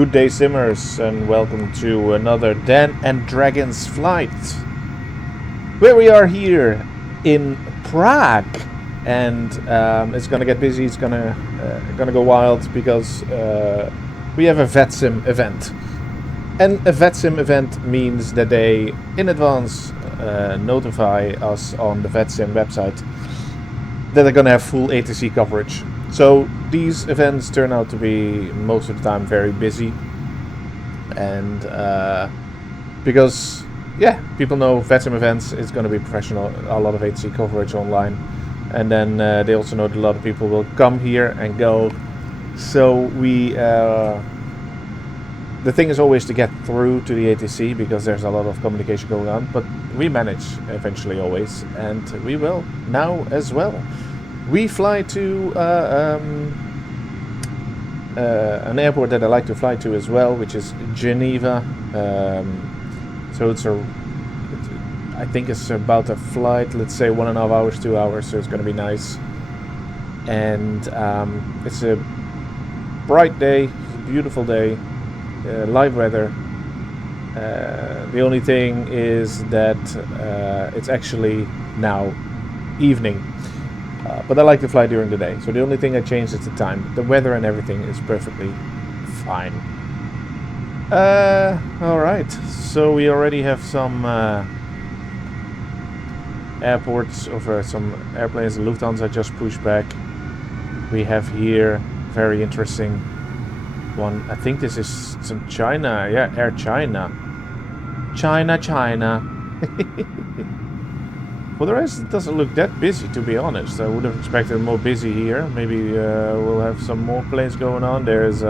Good day, simmers, and welcome to another Dan and Dragons flight. Where we are here in Prague, and it's gonna get busy. It's gonna go wild because we have a Vatsim event, and a Vatsim event means that they in advance notify us on the Vatsim website that they're gonna have full ATC coverage. So these events turn out to be most of the time very busy, and because people know Vatsim events is going to be professional, a lot of ATC coverage online, and then they also know that a lot of people will come here and go. So we the thing is always to get through to the ATC because there's a lot of communication going on, but we manage eventually always, and we will now as well. We fly to an airport that I like to fly to as well, which is Geneva. So I think it's about a flight, let's say 1.5 hours, 2 hours, so it's going to be nice. And it's a bright day, it's a beautiful day, live weather. The only thing is that it's actually now evening. But I like to fly during the day, so the only thing I changed is the time. The weather and everything is perfectly fine. Alright, so we already have some airports over some airplanes. Lufthansa just pushed back. We have here very interesting one. I think this is some China, yeah, Air China. China. For the rest, it doesn't look that busy, to be honest. I would have expected more busy here. Maybe we'll have some more planes going on. There's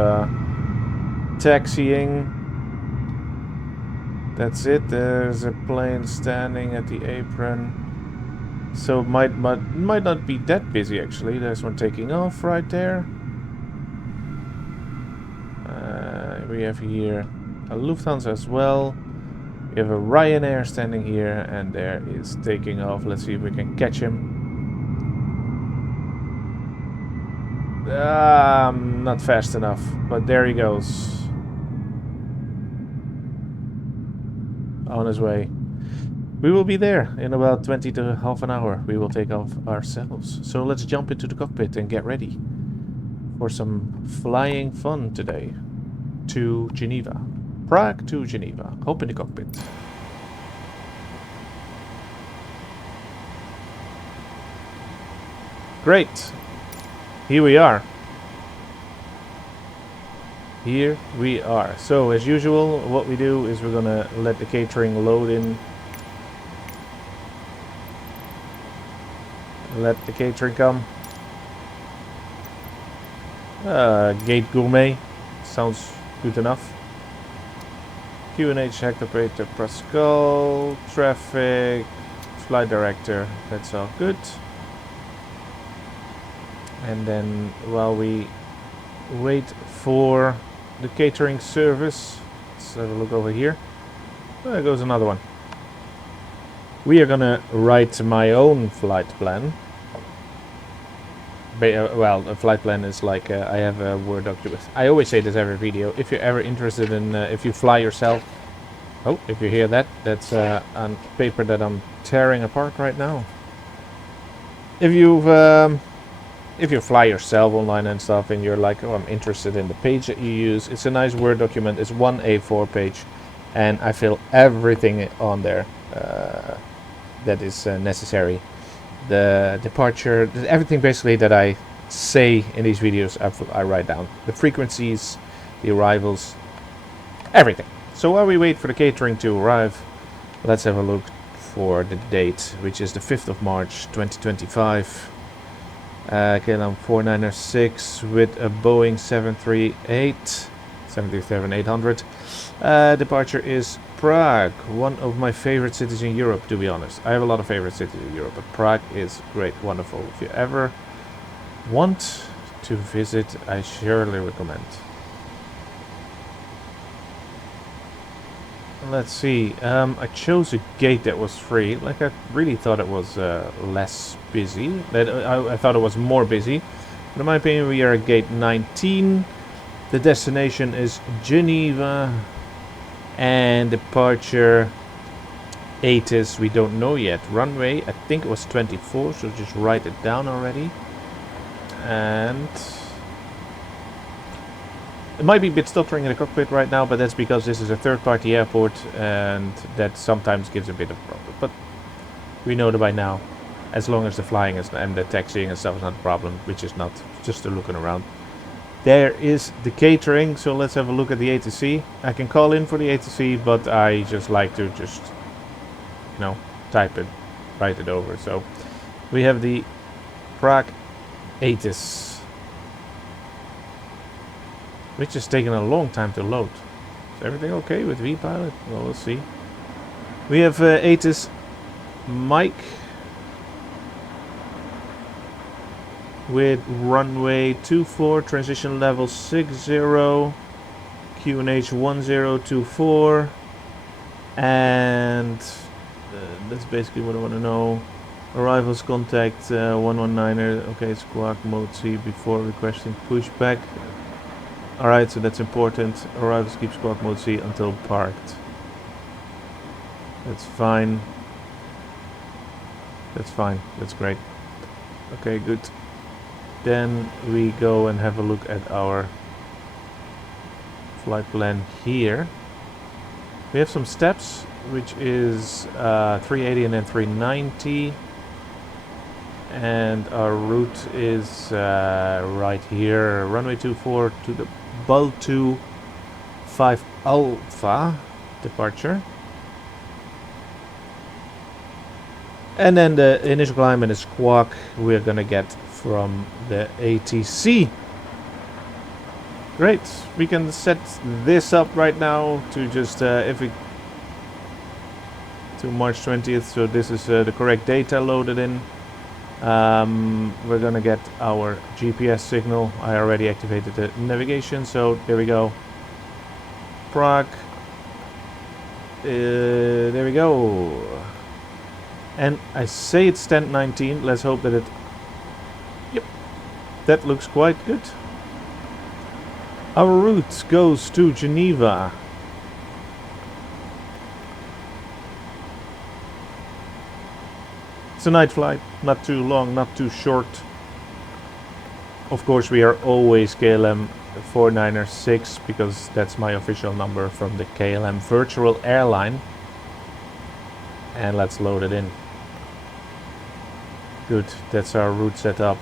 taxiing. That's it. There's a plane standing at the apron. So it might not be that busy, actually. There's one taking off right there. We have here a Lufthansa as well. We have a Ryanair standing here, and there is taking off. Let's see if we can catch him. Not fast enough, but there he goes. On his way. We will be there in about 20 to half an hour. We will take off ourselves. So let's jump into the cockpit and get ready for some flying fun today to Geneva. Prague to Geneva. Hop in the cockpit. Great. Here we are. Here we are. So as usual, what we do is we're gonna let the catering load in. Let the catering come. Gate Gourmet. Sounds good enough. QNH Hector Operator Pascal, traffic, flight director, that's all good. And then while we wait for the catering service, let's have a look over here. There goes another one. We are gonna write my own flight plan. Well, a flight plan is like I have a Word document. I always say this every video. If you're ever interested in, if you fly yourself. Oh, if you hear that, that's a paper that I'm tearing apart right now. If you fly yourself online and stuff, and you're like, oh, I'm interested in the page that you use, it's a nice Word document. It's one A4 page, and I fill everything on there that is necessary. The departure, everything basically that I say in these videos, I write down. The frequencies, the arrivals, everything. So while we wait for the catering to arrive, let's have a look for the date, which is the 5th of March 2025. KLM 4906 with a Boeing 737-800. Departure is Prague, one of my favorite cities in Europe, to be honest. I have a lot of favorite cities in Europe, but Prague is great, wonderful. If you ever want to visit, I surely recommend. Let's see, I chose a gate that was free. Like, I really thought it was less busy. I thought it was more busy. But in my opinion, we are at gate 19. The destination is Geneva, and departure ATIS we don't know yet. Runway, I think it was 24, so just write it down already. And it might be a bit stuttering in the cockpit right now, but that's because this is a third-party airport, and that sometimes gives a bit of a problem. But we know that by now, as long as the flying is, and the taxiing and stuff is not a problem, which is not, just the looking around. There is the catering, so let's have a look at the ATC. I can call in for the ATC, but I just like to just, you know, type it, write it over. So we have the Prague ATIS, which is taking a long time to load. Is everything okay with VPilot? Well, we'll see. We have ATIS Mike with runway 24, transition level 60, QNH 1024, and that's basically what I want to know. Arrivals contact 119er, okay, squawk mode C before requesting pushback. Alright, so that's important. Arrivals keep squawk mode C until parked. That's fine. That's fine, that's great. Okay, good. Then we go and have a look at our flight plan here. We have some steps, which is 380 and then 390. And our route is right here, runway 24 to the Bal 5 Alpha departure. And then the initial climb and the squawk we're gonna get from the ATC. Great, we can set this up right now to just if we to March 20th, so this is the correct data loaded in. We're gonna get our GPS signal. I already activated the navigation, so there we go. Prague. There we go. And I say it's 10:19. Let's hope that it. Yep, that looks quite good. Our route goes to Geneva. It's a night flight, not too long, not too short. Of course, we are always KLM 496 because that's my official number from the KLM virtual airline. And let's load it in. Good, that's our route set up.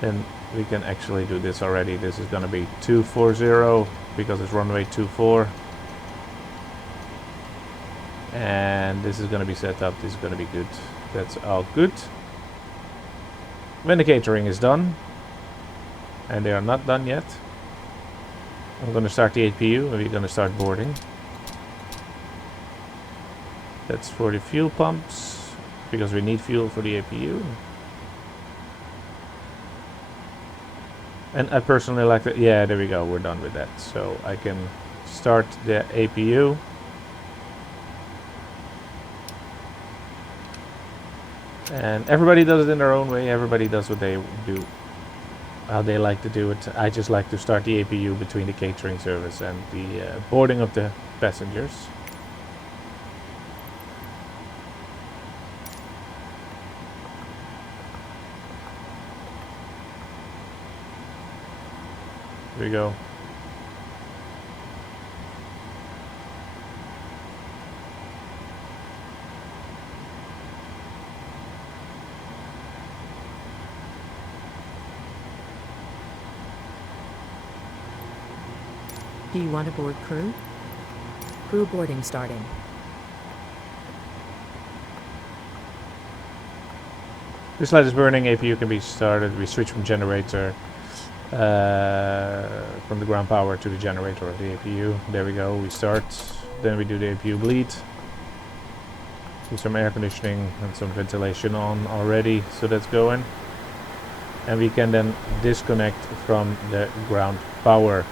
Then we can actually do this already. This is going to be 240 because it's runway 24. And this is going to be set up. This is going to be good. That's all good. When the catering is done, and they are not done yet, I'm going to start the APU and we're going to start boarding. That's for the fuel pumps, because we need fuel for the APU. And I personally like that. Yeah, there we go. We're done with that. So I can start the APU. And everybody does it in their own way. Everybody does what they do, how they like to do it. I just like to start the APU between the catering service and the boarding of the passengers. Here we go. Do you want to board crew? Crew boarding starting. This light is burning, APU can be started. We switch from generator, from the ground power to the generator of the APU. There we go, we start. Then we do the APU bleed. Do some air conditioning and some ventilation on already, so that's going. And we can then disconnect from the ground power.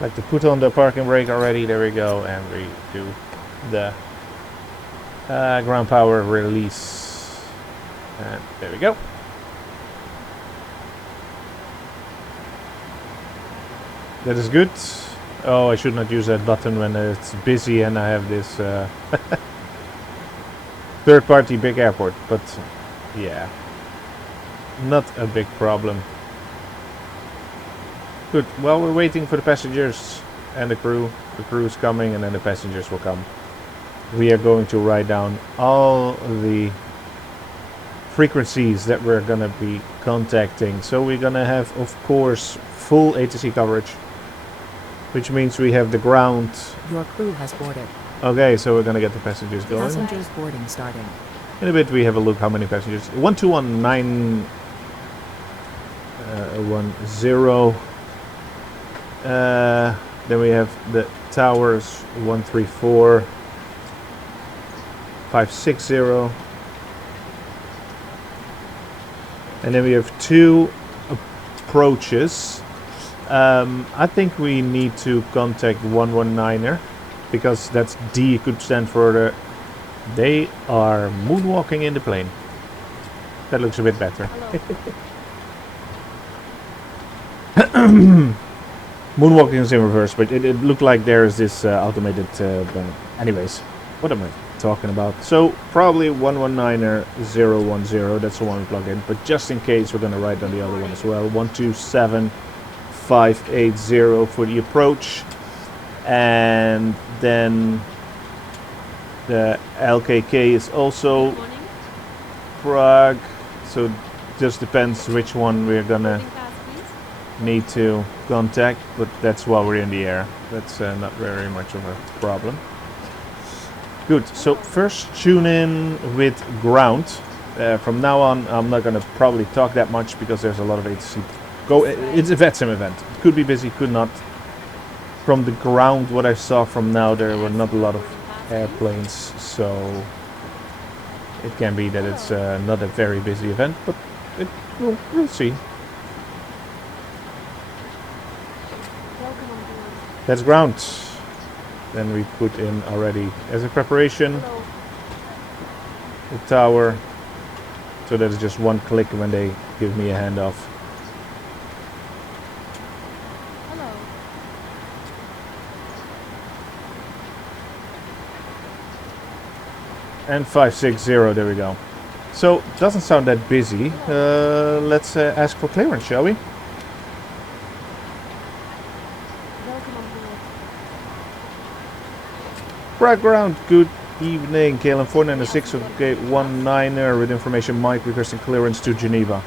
Like to put on the parking brake already, there we go, and we do the ground power release, and there we go. That is good. Oh, I should not use that button when it's busy and I have this third-party big airport. But yeah, not a big problem. Good. Well, we're waiting for the passengers and the crew. The crew is coming and then the passengers will come. We are going to write down all the frequencies that we're going to be contacting. So we're going to have, of course, full ATC coverage, which means we have the ground. Your crew has boarded. Okay, so we're going to get the passengers going. Passengers boarding starting. In a bit we have a look how many passengers. 121910. Then we have the towers 134 560. And then we have two approaches. I think we need to contact 119er because that's D could stand for the. They are moonwalking in the plane. That looks a bit better. Moonwalking is in reverse, but it looked like there is this automated. Anyways, what am I talking about? So probably 119er 010. That's the one we plug in. But just in case, we're going to write down the other one as well. 127580 for the approach, and then the LKK is also Prague. So just depends which one we're gonna need to contact, but that's while we're in the air. That's not very much of a problem. Good, so first tune in with ground. From now on I'm not gonna probably talk that much because there's a lot of ATC. It's a Vatsim event. It could be busy, could not. From the ground, what I saw from now, there were not a lot of airplanes, so it can be that it's not a very busy event, but we'll see. That's ground. Then we put in already as a preparation the tower, so that is just one click when they give me a handoff. And 560, there we go. So, doesn't sound that busy. Let's ask for clearance, shall we? Prague ground, good evening. KLM 496 of gate 19er with information Mike requesting clearance to Geneva.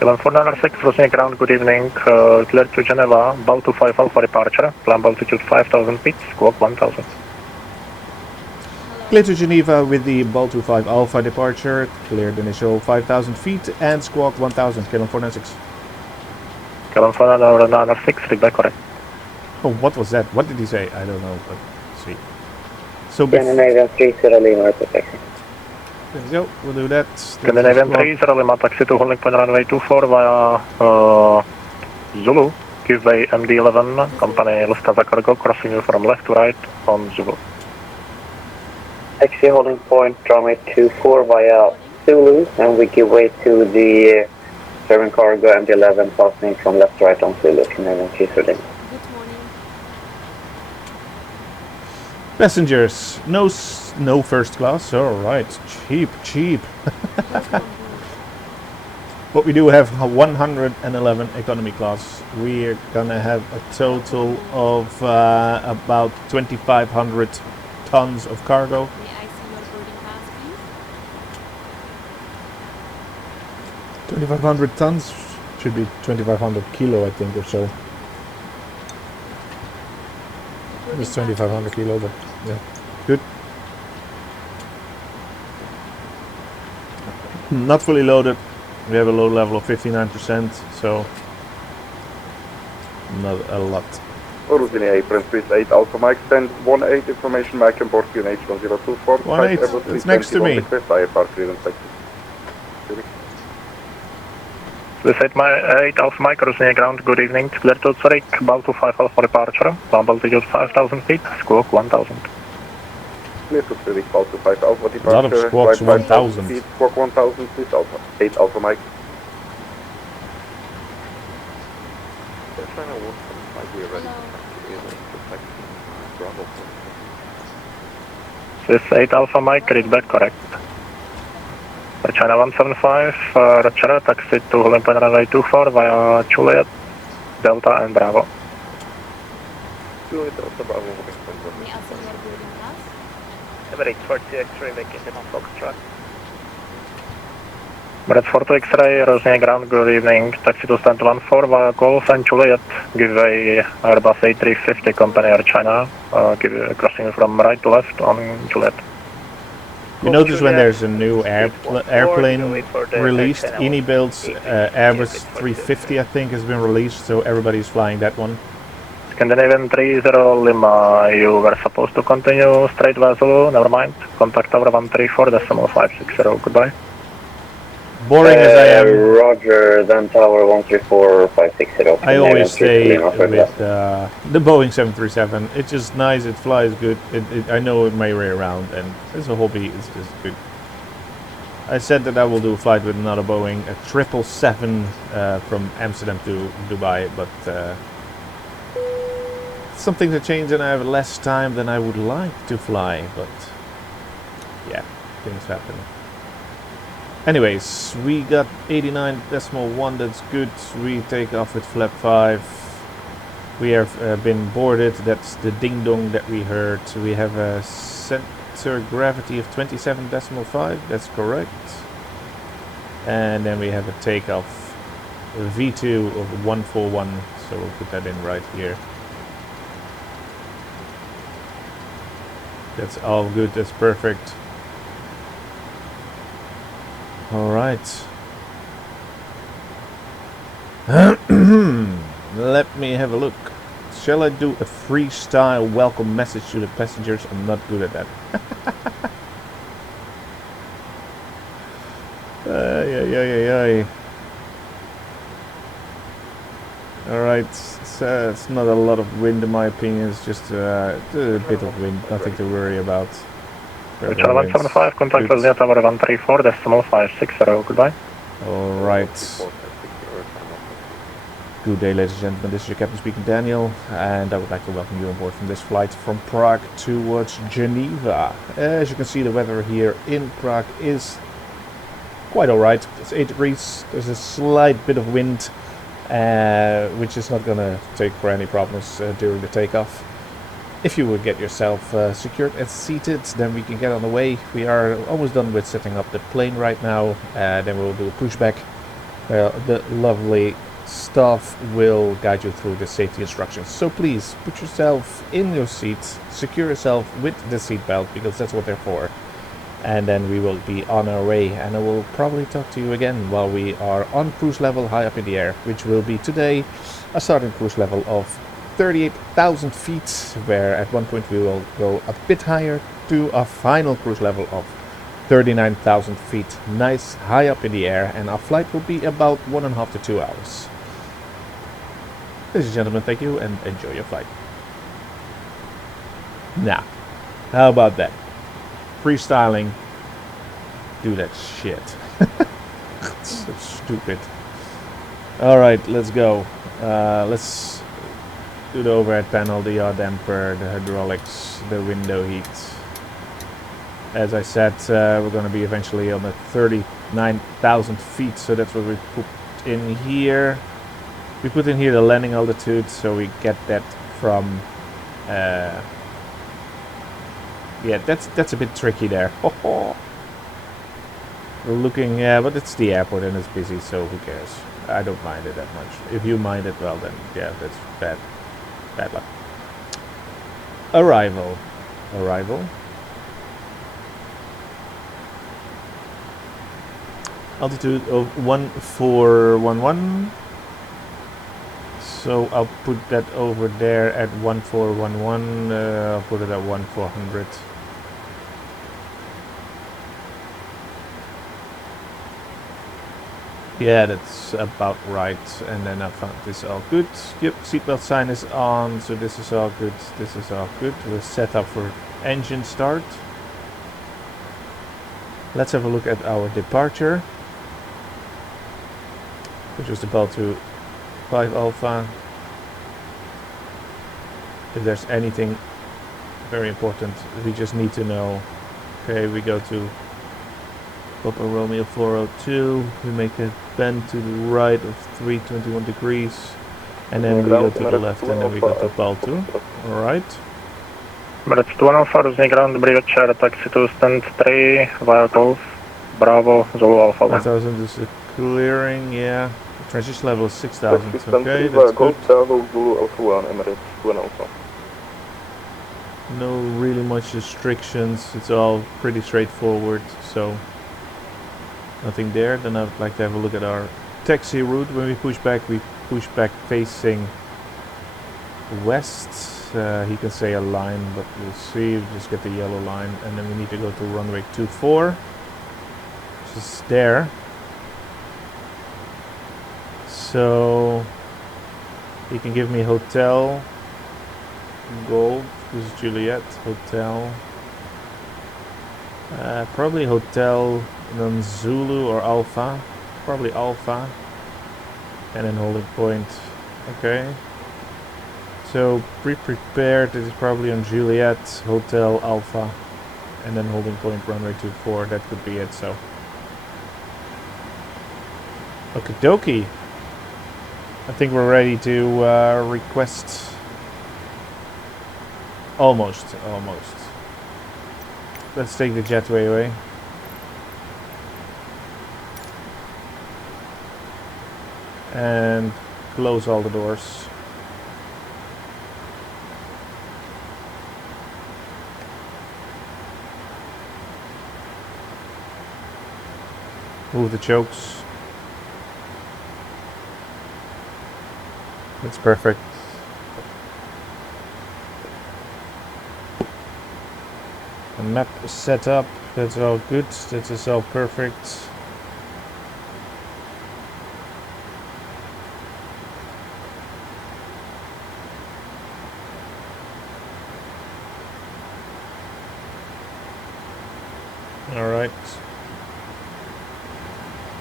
KLM 496 Rosny ground, good evening. Cleared to Geneva, Bal 25 Alpha departure, climb altitude 5000 feet, squawk 1000. Clear to Geneva with the Bal 25 Alpha departure, cleared initial 5000 feet and squawk 1000, KLM 496. KLM 496, feedback correct. Oh, what was that? What did he say? I don't know, but see. So Scandinavian 30 Lima protection. There we go, we'll do that. Scandinavian 30 Lima taxi to holding point runway 24 via Zulu. Give way MD11, company Lufthansa Cargo, crossing you from left to right on Zulu. Taxi holding point runway 24 via Zulu, and we give way to the German Cargo MD11 passing from left to right on Zulu, Canadian 30 Lima. Passengers, no first class. All right, cheap. But we do have 111 economy class. We're gonna have a total of about 2,500 tons of cargo. May I see your boarding pass, please? 2,500 tons should be 2,500 kilo, I think, or so. It's 2,500 kilo, but yeah, good. Not fully loaded. We have a load level of 59%, so not a lot. Origin April, please 8 Alpha Mike, stand 18 information Mike and board QNH 1024. 18, it's next to me. Request IFR clearance taxi. This 8 Alpha Mike, Rosny ground, good evening. Cleared to Zurich, Bal 25 Alpha departure, climb altitude 5000 feet, squawk 1000. Clear to Zurich, Bal 25 Alpha departure. A lot of squawks, 1,000. Feet, squawk 1000, please Alpha. 8 Alpha Mike. China 175, we are ready Hello. to in protection Bravo. This 8 Alpha Mike, read back correct. For China 175, Roger, taxi to holding point runway 24 via Juliet, Delta and Bravo. Juliet Delta Bravo, holding point runway May I ask your boarding pass? Emirates 40 X-ray vacated on Foxtrot. Emirates 40 X-ray, Rosnia Ground, good evening. Taxi to stand 14 via Golf and Juliet. Give way Airbus A350 company Air China. Crossing from right to left on Juliet. You notice when there's a new airplane released, Eni builds Airbus 350 I think has been released, so everybody's flying that one. Scandinavian 30 Lima, you were supposed to continue straight via Zulu, never mind. Contact tower 134.560, goodbye. Boring as I am, Roger, then tower 134.560. I always stay with the Boeing 737. It's just nice, it flies good, I know it may rear around, and as a hobby it's just good. I said that I will do a flight with another Boeing, a 777 from Amsterdam to Dubai, but something to change and I have less time than I would like to fly, but yeah, things happen. Anyways, we got 89.1, that's good. We take off with flap 5. We have been boarded, that's the ding dong that we heard. We have a center gravity of 27.5, that's correct. And then we have a takeoff V2 of 141, so we'll put that in right here. That's all good, that's perfect. All right. Let me have a look. Shall I do a freestyle welcome message to the passengers? I'm not good at that. All right. It's not a lot of wind in my opinion. It's just a bit of wind. Nothing to worry about. Channel 175, contact Rosnia tower 134.560, goodbye. Alright. Good day ladies and gentlemen, this is your captain speaking, Daniel, and I would like to welcome you on board from this flight from Prague towards Geneva. As you can see, the weather here in Prague is quite alright. It's 8 degrees, there's a slight bit of wind, which is not going to take for any problems during the takeoff. If you would get yourself secured and seated, then we can get on the way. We are almost done with setting up the plane right now. Then we'll do a pushback. The lovely staff will guide you through the safety instructions. So please put yourself in your seat, secure yourself with the seatbelt because that's what they're for. And then we will be on our way. And I will probably talk to you again while we are on cruise level high up in the air, which will be today a starting cruise level of 38,000 feet, where at one point we will go a bit higher to a final cruise level of 39,000 feet. Nice high up in the air, and our flight will be about 1.5 to 2 hours. Ladies and gentlemen, thank you and enjoy your flight. Now, how about that? Freestyling. Do that shit. It's so stupid. Alright, let's go. Let's do the overhead panel, the yaw damper, the hydraulics, the window heat. As I said, we're going to be eventually on the 39,000 feet, so that's what we put in here. We put in here the landing altitude, so we get that from yeah, that's a bit tricky there. We're looking, yeah, but it's the airport and it's busy, so who cares? I don't mind it that much. If you mind it, well then, yeah, that's bad luck. Arrival. Altitude of 1411. So I'll put that over there at 1411. I'll put it at 1400. Yeah, that's about right. And then I found this all good. Yep, seatbelt sign is on, so this is all good. This is all good. We're set up for engine start. Let's have a look at our departure, which was about to 5 Alpha. if there's anything very important, we just need to know. Okay, we go to Papa Romeo 402, we make a bend to the right of 321 degrees, and then we go to the left, and then we go to Pal 2. Alright. Brec 2 Alpha, Ruzný Grand, dobrý večer, taxi to stand 3 via Golf, Bravo, Zulu Alpha 1. 1000 is a clearing, yeah. Transition level is 6000, Taxi stand okay, 3 via that's good. Golf, Bravo, Zulu Alpha 1, Emirates 2 Alpha. No really much restrictions, it's all pretty straightforward, so nothing there. Then I would like to have a look at our taxi route. When we push back facing west. He can say a line, but we'll see. We just get the yellow line, and then we need to go to runway 24, which is there. So he can give me hotel gold. This is Juliet hotel. Probably hotel, then Zulu or Alpha. Probably Alpha, and then holding point. Okay. So pre-prepared, it is probably on Juliet, Hotel Alpha, and then holding point runway 24, that could be it, so. Okie dokie. I think we're ready to request. Almost. Let's take the jetway away. And close all the doors. Move the chokes. That's perfect. The map is set up. That's all good. That is all perfect. All right.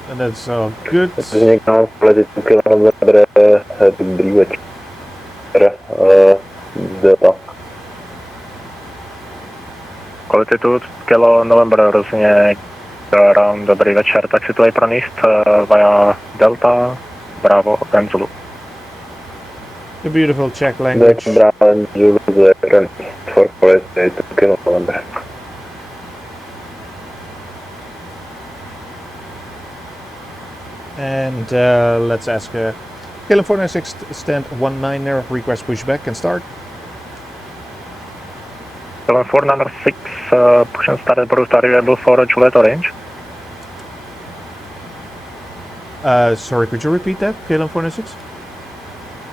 And that's all good. Vznikal politický kilometr dobrý večer. Delta. Altitude, kilo November, Ruzně Grand, dobrý večer, taxi to Apron East via Delta, Bravo, and Zulu. The beautiful Czech language. Bravo, Zulu, Apron East for politický kilometr. And let's ask California 6 stand 19er, request pushback and start. California number 6, push and start approved, arrivable for Juliet Orange. Sorry, could you repeat that? California 6?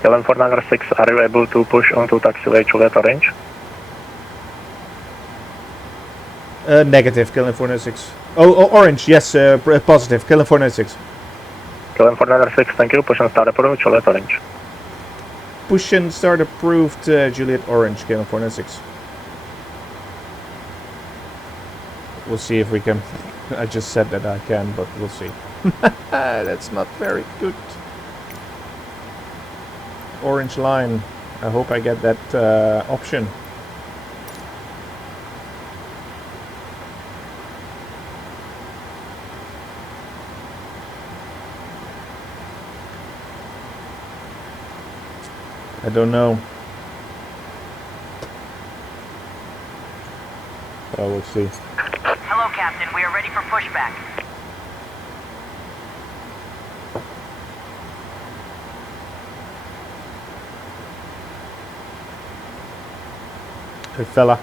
California number 6, are you able to push onto taxiway Juliet Orange? Negative, California 6. Oh, orange, yes, positive, California 6. California number 6, thank you, push and start approved, Juliet Orange. Push and start approved, Juliet Orange, California 6. We'll see if we can. I just said that I can, but we'll see. That's not very good. Orange line. I hope I get that option. I don't know. Well, we'll see. Hello, Captain. We are ready for pushback. Hey, fella.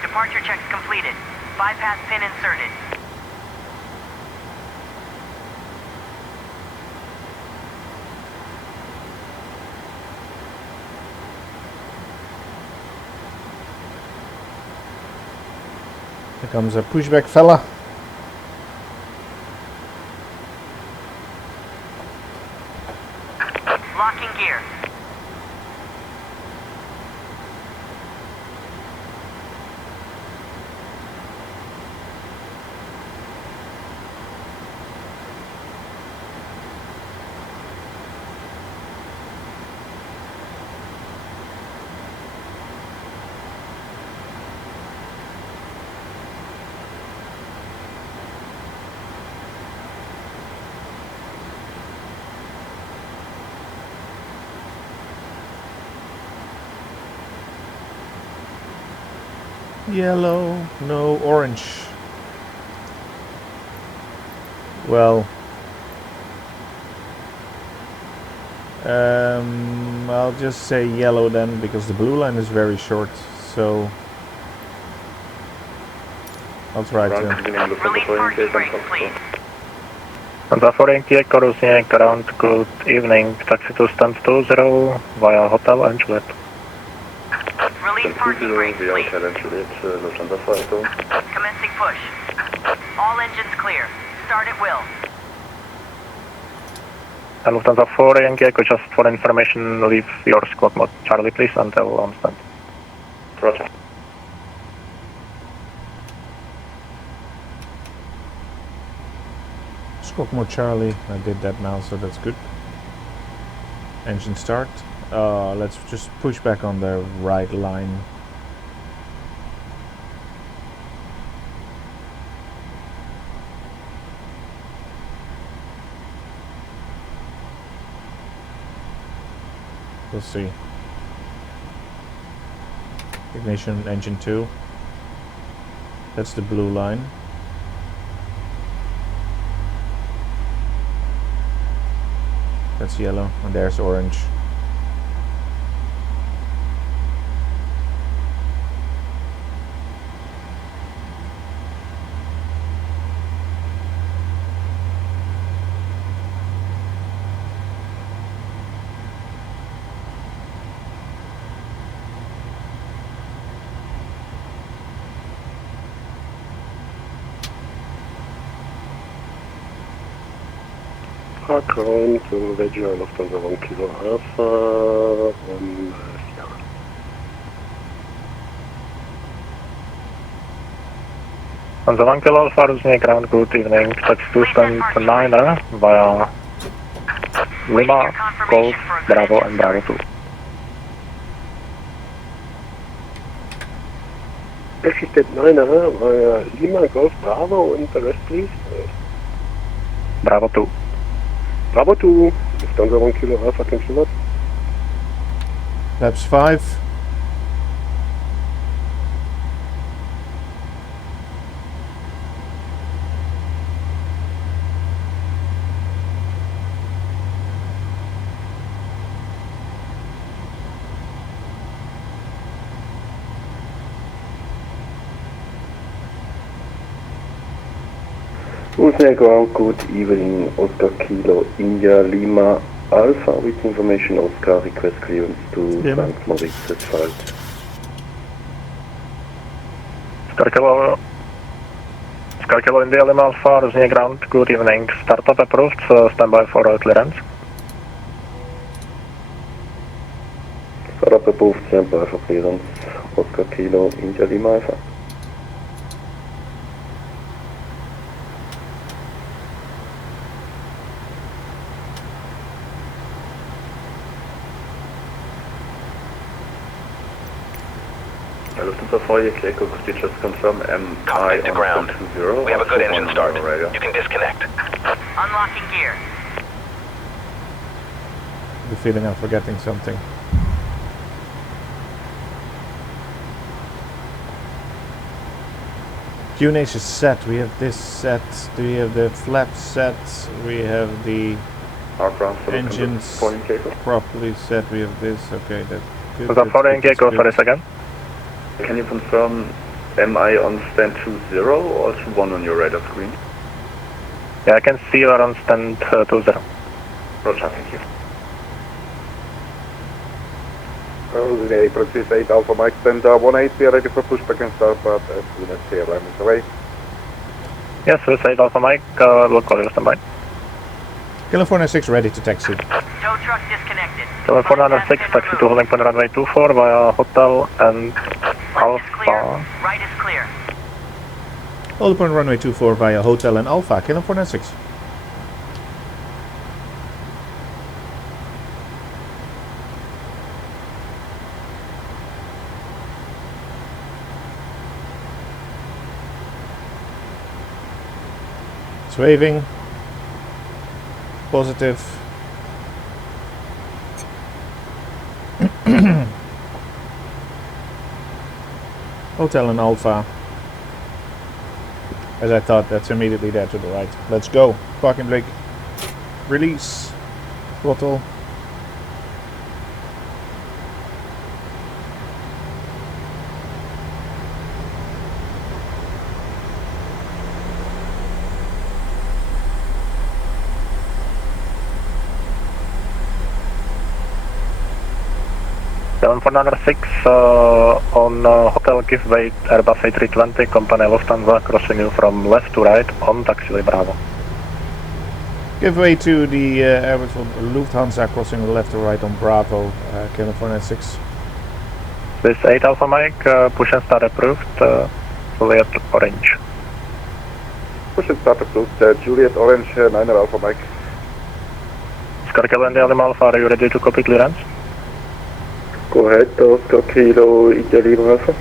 Departure checks completed. Bypass pin inserted. Here comes a pushback fella. Locking gear. Yellow, no orange. Well, I'll just say yellow then, because the blue line is very short, so I'll try to. Release parking brakes, please. Honda 4 Yankee, Coruscant ground, good evening. Taxi to stand 20 via Hotel and Juliet. Release parking brakes, please. Commencing push. All engines clear. Start at will. And Lufthansa 4 Yankee, just for information, leave your squawk mode Charlie please until on stand. Roger. Squawk mode Charlie, I did that now, so that's good. Engine start. Let's just push back on the right line. We'll see. Ignition, engine 2. That's the blue line. That's yellow, and there's orange. Prague ground, Veggie, Lufthansa 1 Kilo Alpha, und ja. Honda 1 Kilo Alpha, Rusnia ground, good evening. Taxi to stand 9 via Lima, Golf, Bravo and Bravo 2. Taxi step 9 via Lima, Golf, Bravo, and the rest please. Bravo 2. Bravo 2, Lufthansa 1 Kilo Alpha, thanks a lot. Laps 5. Rusnia ground, good evening, Oscar Kilo, India, Lima, Alpha, with information, Oscar, request clearance to St. Moritz at 5. Oscar Kilo India Lima Alpha, Rusnia ground, good evening. Startup approved, stand by for clearance. Startup approved, stand by for clearance, Oscar Kilo, India, Lima, Alpha. Lufthansa 4, clear, could you just confirm MI to ground. 20? We have a good engine start. You can disconnect. Unlocking gear. The feeling I'm forgetting something. QNH is set. We have this set. We have the flaps set. We have the engines properly set. We have this. Okay, that's good. Honda 4 Yankee, go for this again. Can you confirm MI on stand 20 or 21 on your radar screen? Yeah, I can see you are on stand 20. Roger, thank you. The April 8 Alpha Mike stand 18, we are ready for pushback and start, but as soon as the airline is away. Yes, Swiss 8 Alpha Mike, we'll call you standby. California 6 ready to taxi. Tow truck disconnected. California 6, taxi to holding point runway 24 via Hotel and Left is clear. Alpha. Right is clear. Hold point runway 24 via Hotel and Alpha, California 6. It's waving. Positive. Hotel and Alpha. As I thought, that's immediately there to the right. Let's go. Parking brake. Release. Throttle. For number 6 on Hotel give way Airbus A320 company Lufthansa crossing you from left to right on taxiway Bravo. Give way to the Airbus Lufthansa crossing left to right on Bravo, California 6. This 8 Alpha Mike, push and start approved, Juliet Orange. Push and start approved, Juliet Orange, 9 Alpha Mike. Scorpio and Lima Alpha, are you ready to copy clearance? Go ahead, Oscar Kilo, India Lima Alpha.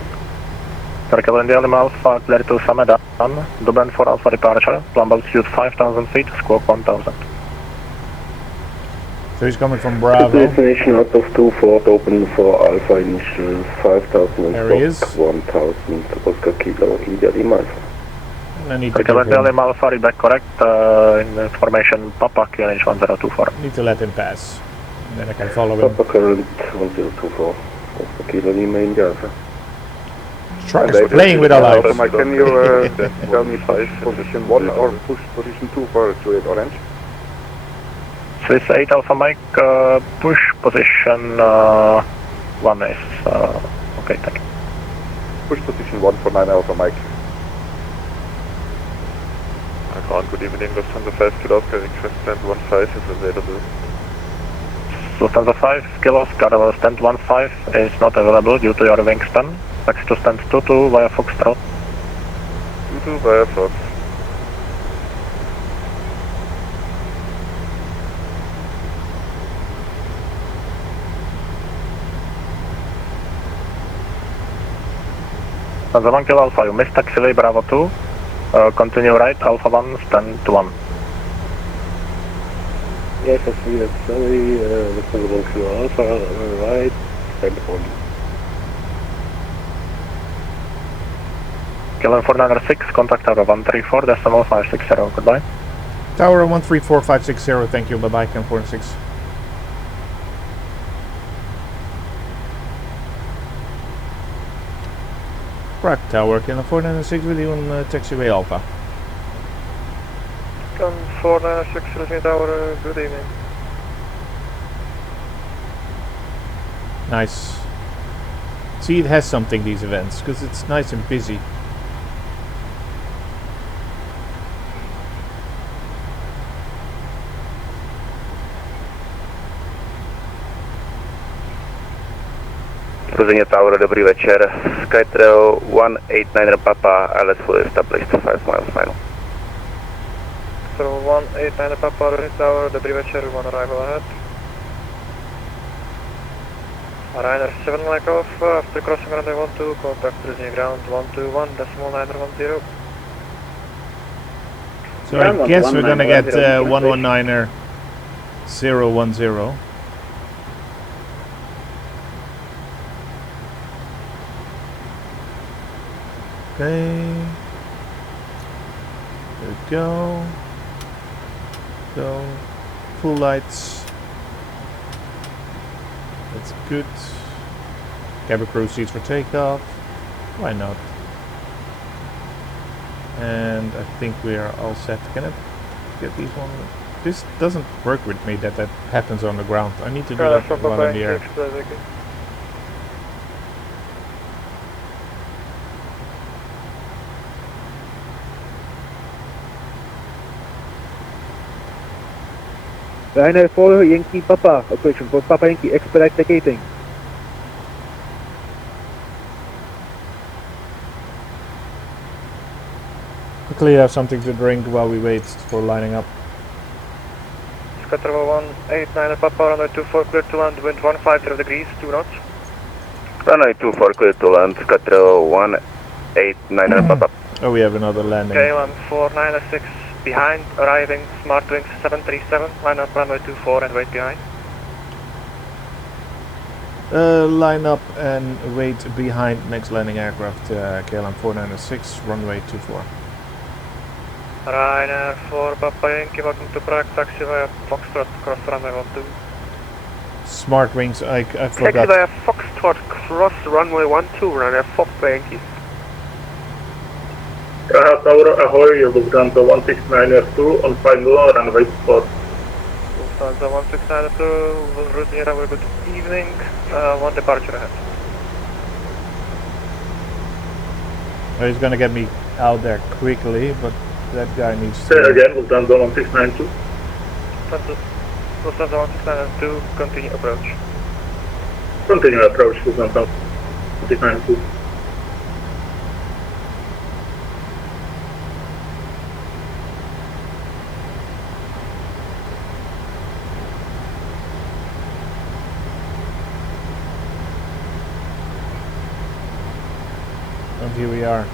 Scorpio and Lima Alpha, clear to Samedan, Dublin 4 Alpha departure, plumb altitude 5,000 feet, squawk 1,000. So he's coming from Bravo. Destination out of 24, open for Alpha initial 5,000 and There he is. 1,000, Oscar Kilo, India Lima Alpha. I need to Scorpio give and him, Lima Alpha, read back correct, in formation Papa, QNH 1024. need to let him pass. And then I can follow him. Papa current 1024, Oscar Kilo Lima India Alpha. Try playing with our lives. Alpha Mike, can you tell me position 1 or push position 2 for Juliet Orange? Swiss 8 Alpha Mike, push position 1 is, okay, thank you. Push position 1 for 9 Alpha Mike. Good evening, Lufthansa 5 Kilos, request stand 15 is available. Lufthansa 5 Kilos, Carnival stand 15 is not available due to your wingspan. Taxi to stand 22 via Foxtrot. 22 via Fox. Lufthansa 1 Kilo Alpha, you missed taxiway Bravo 2. Continue right, Alpha 1, stand 1. Yes, I see it. Sorry, Lufthansa 1 Kilo Alpha, right, stand 1. Kilo 496, contact tower 134, decimal 560, goodbye. Tower 134560, thank you, bye bye, Cam 46. Prague Tower, Cam 496 with you on taxiway Alpha. Cam 496, Sydney Tower, good evening. Nice. See, it has something, these events, because it's nice and busy. Cruising Tower, dobrý večer. Skytrail 189 Papa, LS fully established, 5 miles final. So 189 Papa, Tower, dobrý večer, one arrival ahead. Ryanair 7 leg off, after crossing runway 12, contact cruising ground 121, decimal 910. So I guess we're gonna get 119er 010. Okay. There we go. Go. Full lights. That's good. Cabin crew seats for takeoff. Why not? And I think we are all set. Can I get these one? This doesn't work with me that happens on the ground. I need to do that while in the air. Ryanair 4 Yankee Papa, operation for Papa Yankee, expedite taketing. Quickly have something to drink while we wait for lining up. Scatter 189 Papa, runway 24 clear to land, wind 150 degrees, 2 knots. Runway 24 clear to land, Skytrail 189 Papa. Oh, we have another landing. KLM 496 behind, arriving, SmartWings 737, line up runway 24 and wait behind. Line up and wait behind next landing aircraft, KLM 496, runway 24. Ryanair 4 Papa Yankee, welcome to Prague, taxi via Foxtrot, cross runway 12. Smart wings, I Taxi forgot. via Foxtrot, cross runway 12, Ryanair 4 Papa Yankee. Praha Tower, ahoy, Lufthansa 169F2 on 50 runway 4. Lufthansa 169F2, route near runway, good evening, one departure ahead. Oh, he's gonna get me out there quickly, but that guy needs to... Say again, Lufthansa 1692. Lufthansa 169F2, continue approach. Continue approach, Lufthansa 169F2. And here we are.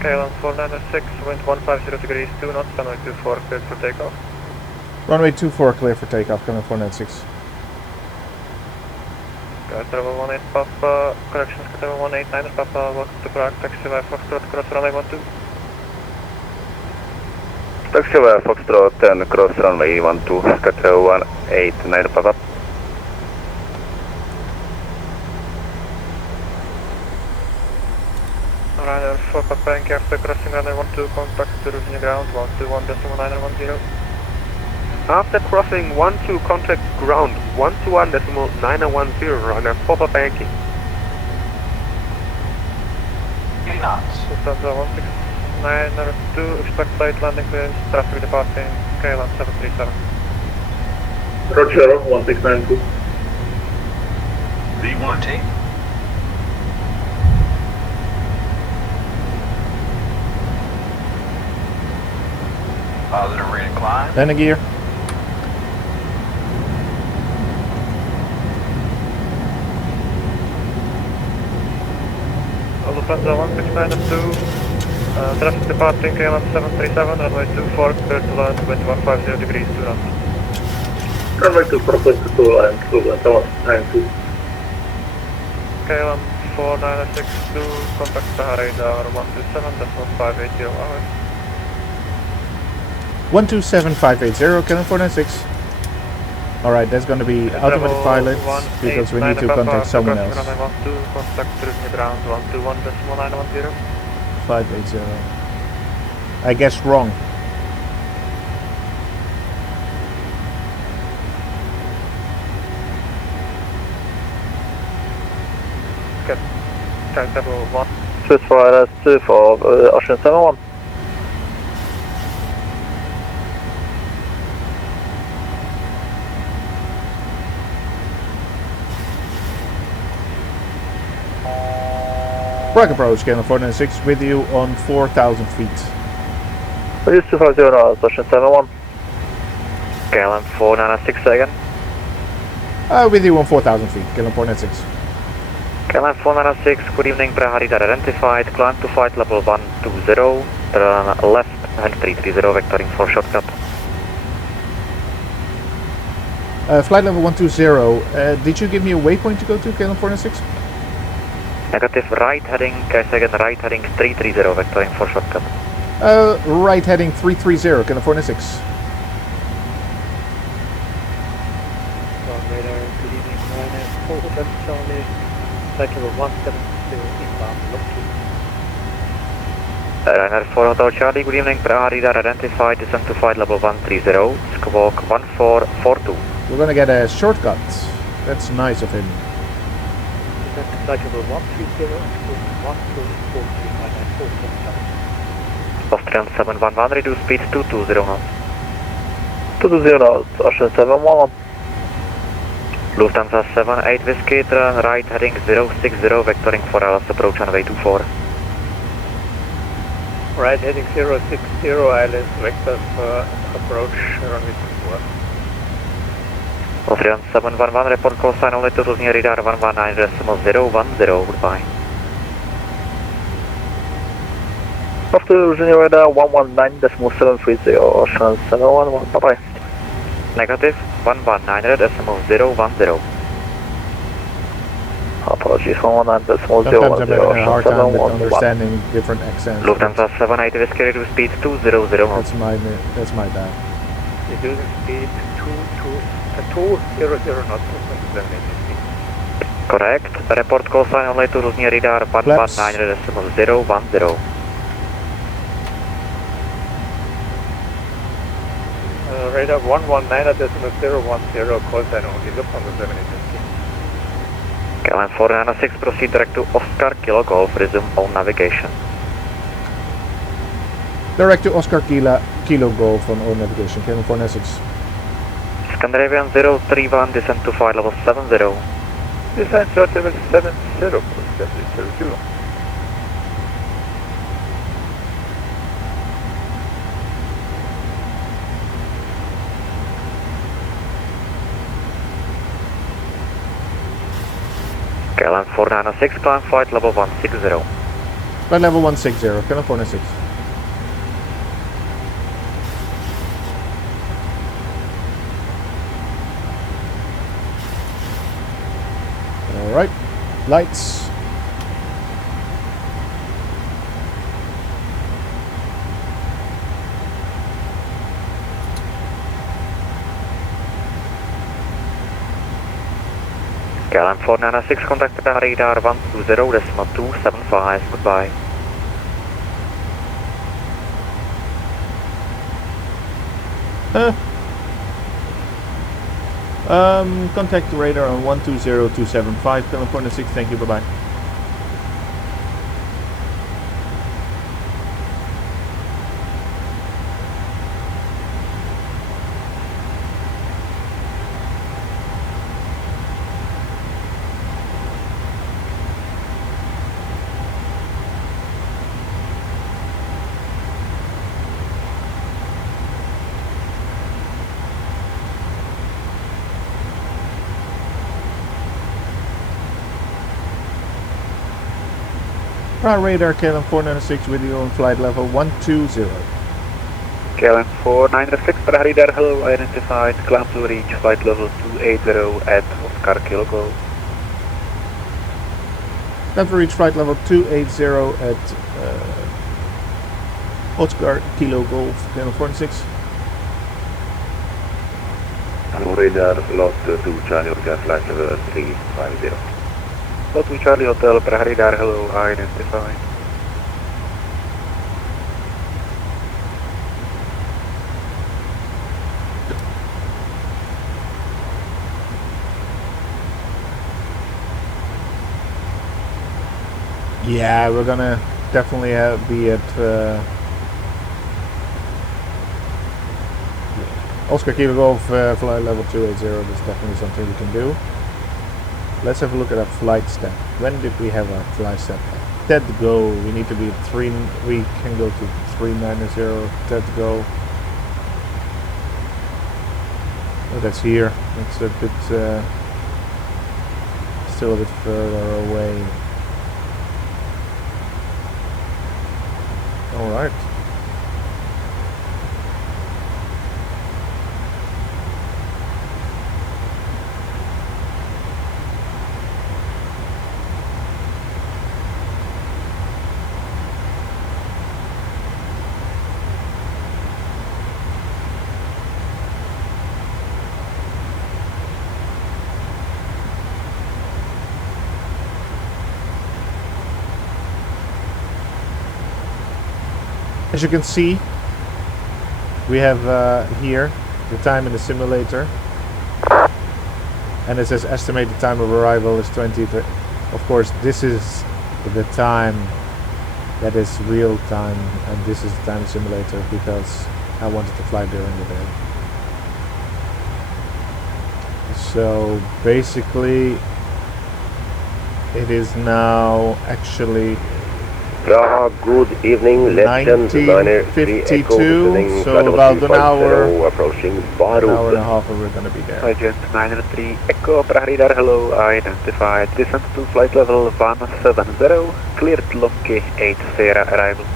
KLM 496, wind 150 degrees, 2 knots, runway 24, cleared for takeoff. Runway 24 clear for takeoff, KLM 496. Travel 18 Papa, corrections, Travel 189 Papa, welcome to Prague, taxi via Foxtrot, cross runway 12. Taxi via Foxtrot and cross runway 12, Travel 189 Papa. Ryanair 4 Papa Yankee, after crossing runway 12, contact to routine ground 121.910. After crossing 12, contact ground 121.910, Ryanair 4 Papa Yankee. Lufthansa 16902, expect light landing clearance, traffic departing, KLM 737. Roger, 1692. V1T. Positive rate of climb. Landing gear. Lufthansa 16902, traffic departing KLM 737, runway 24, clear to land, wind 150 degrees, 2 knots. Runway 24, clear to land, Lufthansa 192. KLM 4962, contact Praha radar 127.580 hours. 127580, KLM 496. Alright, that's gonna be automatic pilot because we need to contact someone else. Contact route ground 121.910. 580. I guess wrong. Sky Table 1. Switch for LS2 for Ocean 71. Prague approach, KLM 496 with you on 4,000 feet. Use 250 now, Ocean 71. KLM 496 again. With you on 4,000 feet, KLM 496. KLM 496, good evening, Praha radar identified, climb to flight level 120, turn left, hand 330, vectoring for shortcut. Flight level 120, did you give me a waypoint to go to, KLM 496? Negative, right heading, again, right heading 330, vectoring for shortcut. Right heading 330, KLM 496. Radar, good evening, Ryanair 4 Hotel Charlie, flight level 172 inbound, Lockheed. Ryanair 4 Hotel Charlie, good evening, Praha radar identified, descend to flight level 130, squawk 1442. We're gonna get a shortcut. That's nice of him. Flight level 130, 1243, Ryanair 4 Hotel Charlie. Austrian 711, reduce speed 220 knots. 220 knots, Ocean 71. Lufthansa 78 Whiskey, turn right heading 060, vectoring for LS approach runway 24. Right heading 060, ILS vector for approach runway 24. Austrian 711, report call sign only to near radar 119.010, goodbye. After Geneva radar 119.730, Ocean 711, bye bye. Negative, 119.010. apologies, 119.010 Sometimes I'm having a hard time with 711. understanding different accents. Lufthansa 780 Whiskey ready to speed 200. That's my bad. Reducing speed 200 knots. 780. Correct. Report call sign only to Rusnia radar 119.010. Radar 119.010, call sign only, Lufthansa 780. KLM 496 proceed direct to Oscar Kilo Golf, resume all navigation. Direct to Oscar Kilo Golf on all navigation, KLM 496. Scandinavian 031, descend to flight level 70. Descent short level 70, zero kilo. KLM 496, climb flight level 160. Flight level 160, KLM 496. Alright, lights. KLM 496, contact radar 120.275, goodbye. Contact radar on 120.275, KLM 496, thank you, bye-bye. Prague radar, KLM 496 with you on flight level 120. KLM 496, Prague radar, hello, identified, climb to reach flight level 280 at Oscar Kilo Golf. Time to reach flight level 280 at Oscar Kilo Golf, KLM 496. Hello, radar, lot 2 Charlie Oscar, flight level 350. Lot 2 Charlie Hotel, Prague radar, hello, identified. Yeah, we're gonna definitely be at Oscar Kilo Golf flight level 280. That's definitely something we can do. Let's have a look at our flight step. When did we have our flight step? Dead go. We need to be at 3. We can go to 390. Dead go. Oh, that's here. It's a bit still a bit further away. All right. As you can see, we have here the time in the simulator, and it says estimated time of arrival is 20. Of course, this is the time that is real time, and this is the time simulator because I wanted to fly during the day. So basically, it is now actually Prague, good evening, Legend 1952, so about an hour approaching and a half we're going to be there. Legend 903 Echo, Prague radar, hello, identified, descent to flight level 170, cleared Lomki 8 Sierra arrival.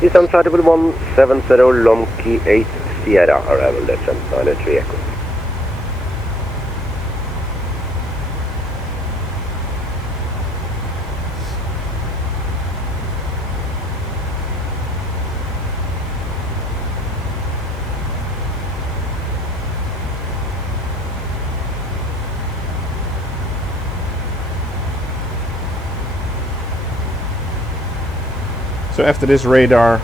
Descent flight level 170, Lomki 8 Sierra arrival, Legend 903 Echo. So after this radar,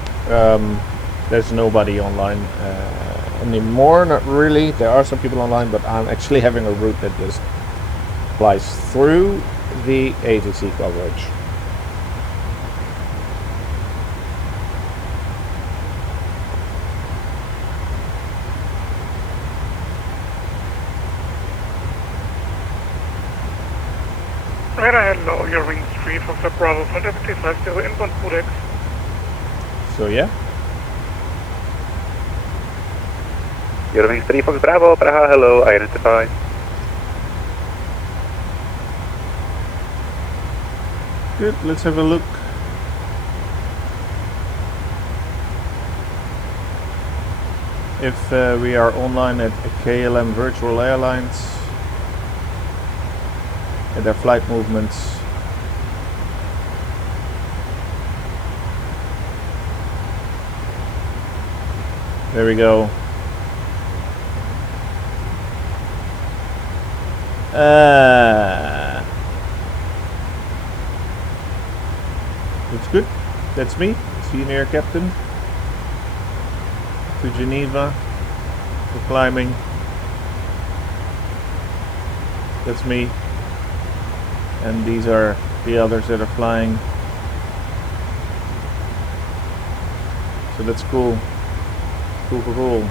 there's nobody online anymore. Not really. There are some people online, but I'm actually having a route that just flies through the ATC coverage. Radar hello, your wing 3 from the Bravo, Flight 350 inbound Codex. So yeah. Eurowings 3 Fox Bravo, Praha, hello, identify. Good, let's have a look. If we are online at KLM Virtual Airlines, at their flight movements. There we go. That's good. That's me, senior captain. To Geneva for climbing. That's me. And these are the others that are flying. So that's cool. Cool.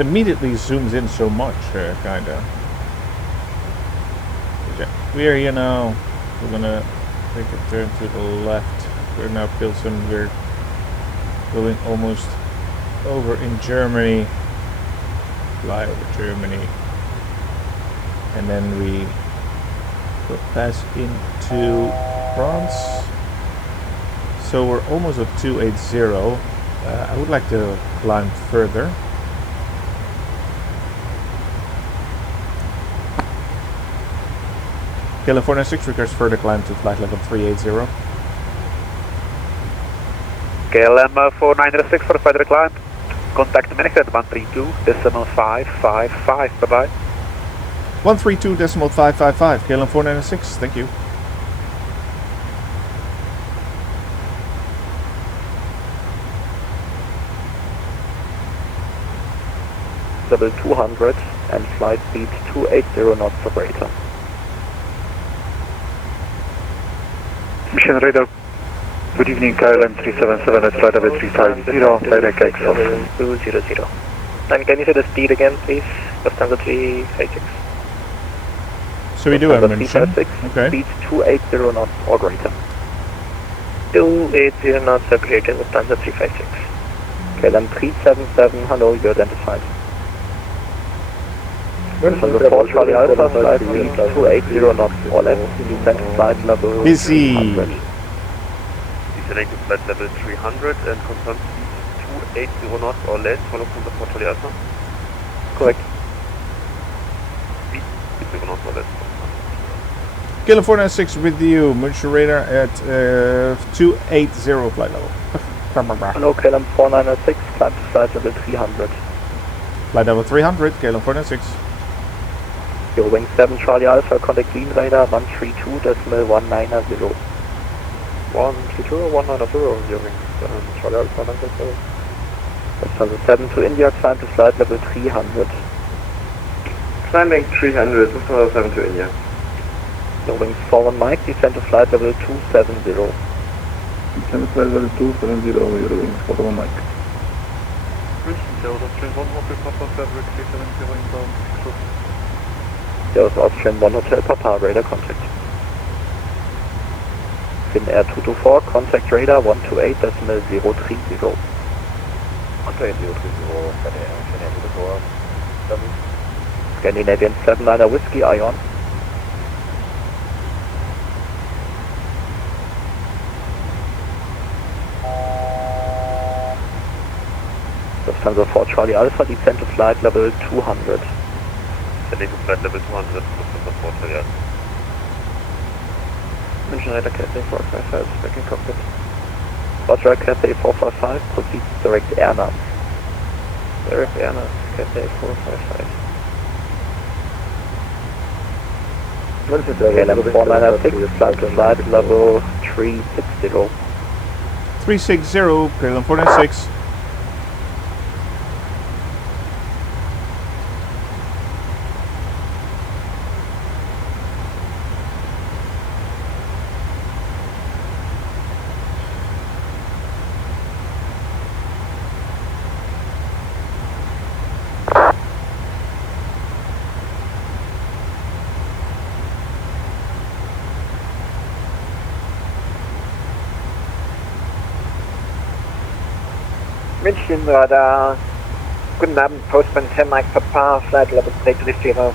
Immediately zooms in so much, kinda. We are here now. We're gonna take a turn to the left. We're now Pilsen. We're going almost over in Germany. Fly over Germany, and then we will pass into France. So we're almost at 280. I would like to climb further. California 6 requires further climb to flight level 380. KLM 4906 for further climb. Contact management 132.555. Bye bye. 132.555. KLM 4906. Thank you. Level 200 and flight speed 280 knots or greater. Mission radar. Good evening, KLM 377 at flight level 350, direct exhaust. 200. And can you say the speed again, please? Lufthansa 356. So we do have a mention. Okay. Speed 280 knots or greater. 280 knots or greater, Lufthansa 356. KLM 377, hello, you identified. Lufthansa 4 Charlie Alpha, flight speed 280 knots or less, descent flight level Busy. 300. Descending to flight level 300 and confirm speed 280 knots or less for Lufthansa 4 Charlie Alpha. Correct. Speed 280 knots or less. California 6 with you. Muncher radar at 280 flight level. Hello, KLM 4906, climb to flight level 300. Flight level 300, California 6. Your wing 7 Charlie Alpha, contact green radar 132.190. 132 or 190, your wing 7 Charlie Alpha, Lufthansa 7 to India, climb to flight level 300. Climbing 300, Lufthansa 7 to India. Your wing 4 Mike, descend to flight level 270. descend flight level 270, Eurowings, follow Mike. München, Servus Austrian 1 Hotel Papa, Fabric 370 inbound, close. Servus Austrian 1 Hotel Papa, radar contact. Fin Air 224, contact radar 128.030. 128.030, Fin Air 224. Scandinavian 79er Whiskey, Ion. Lufthansa 4 Charlie Alpha, descend to flight level 200. Descending to flight level 200, Lufthansa 4 Charlie Alpha. München Radar Cathay 455, back in cockpit. Roger, Cathay 455, proceeds direct Airnav. Direct Airnav, Cathay 455. München, KLM 496, flight to flight level 360. 360, KLM 496. München Radar, guten Abend, Postman 10 Mike Papa, Flight Level 330.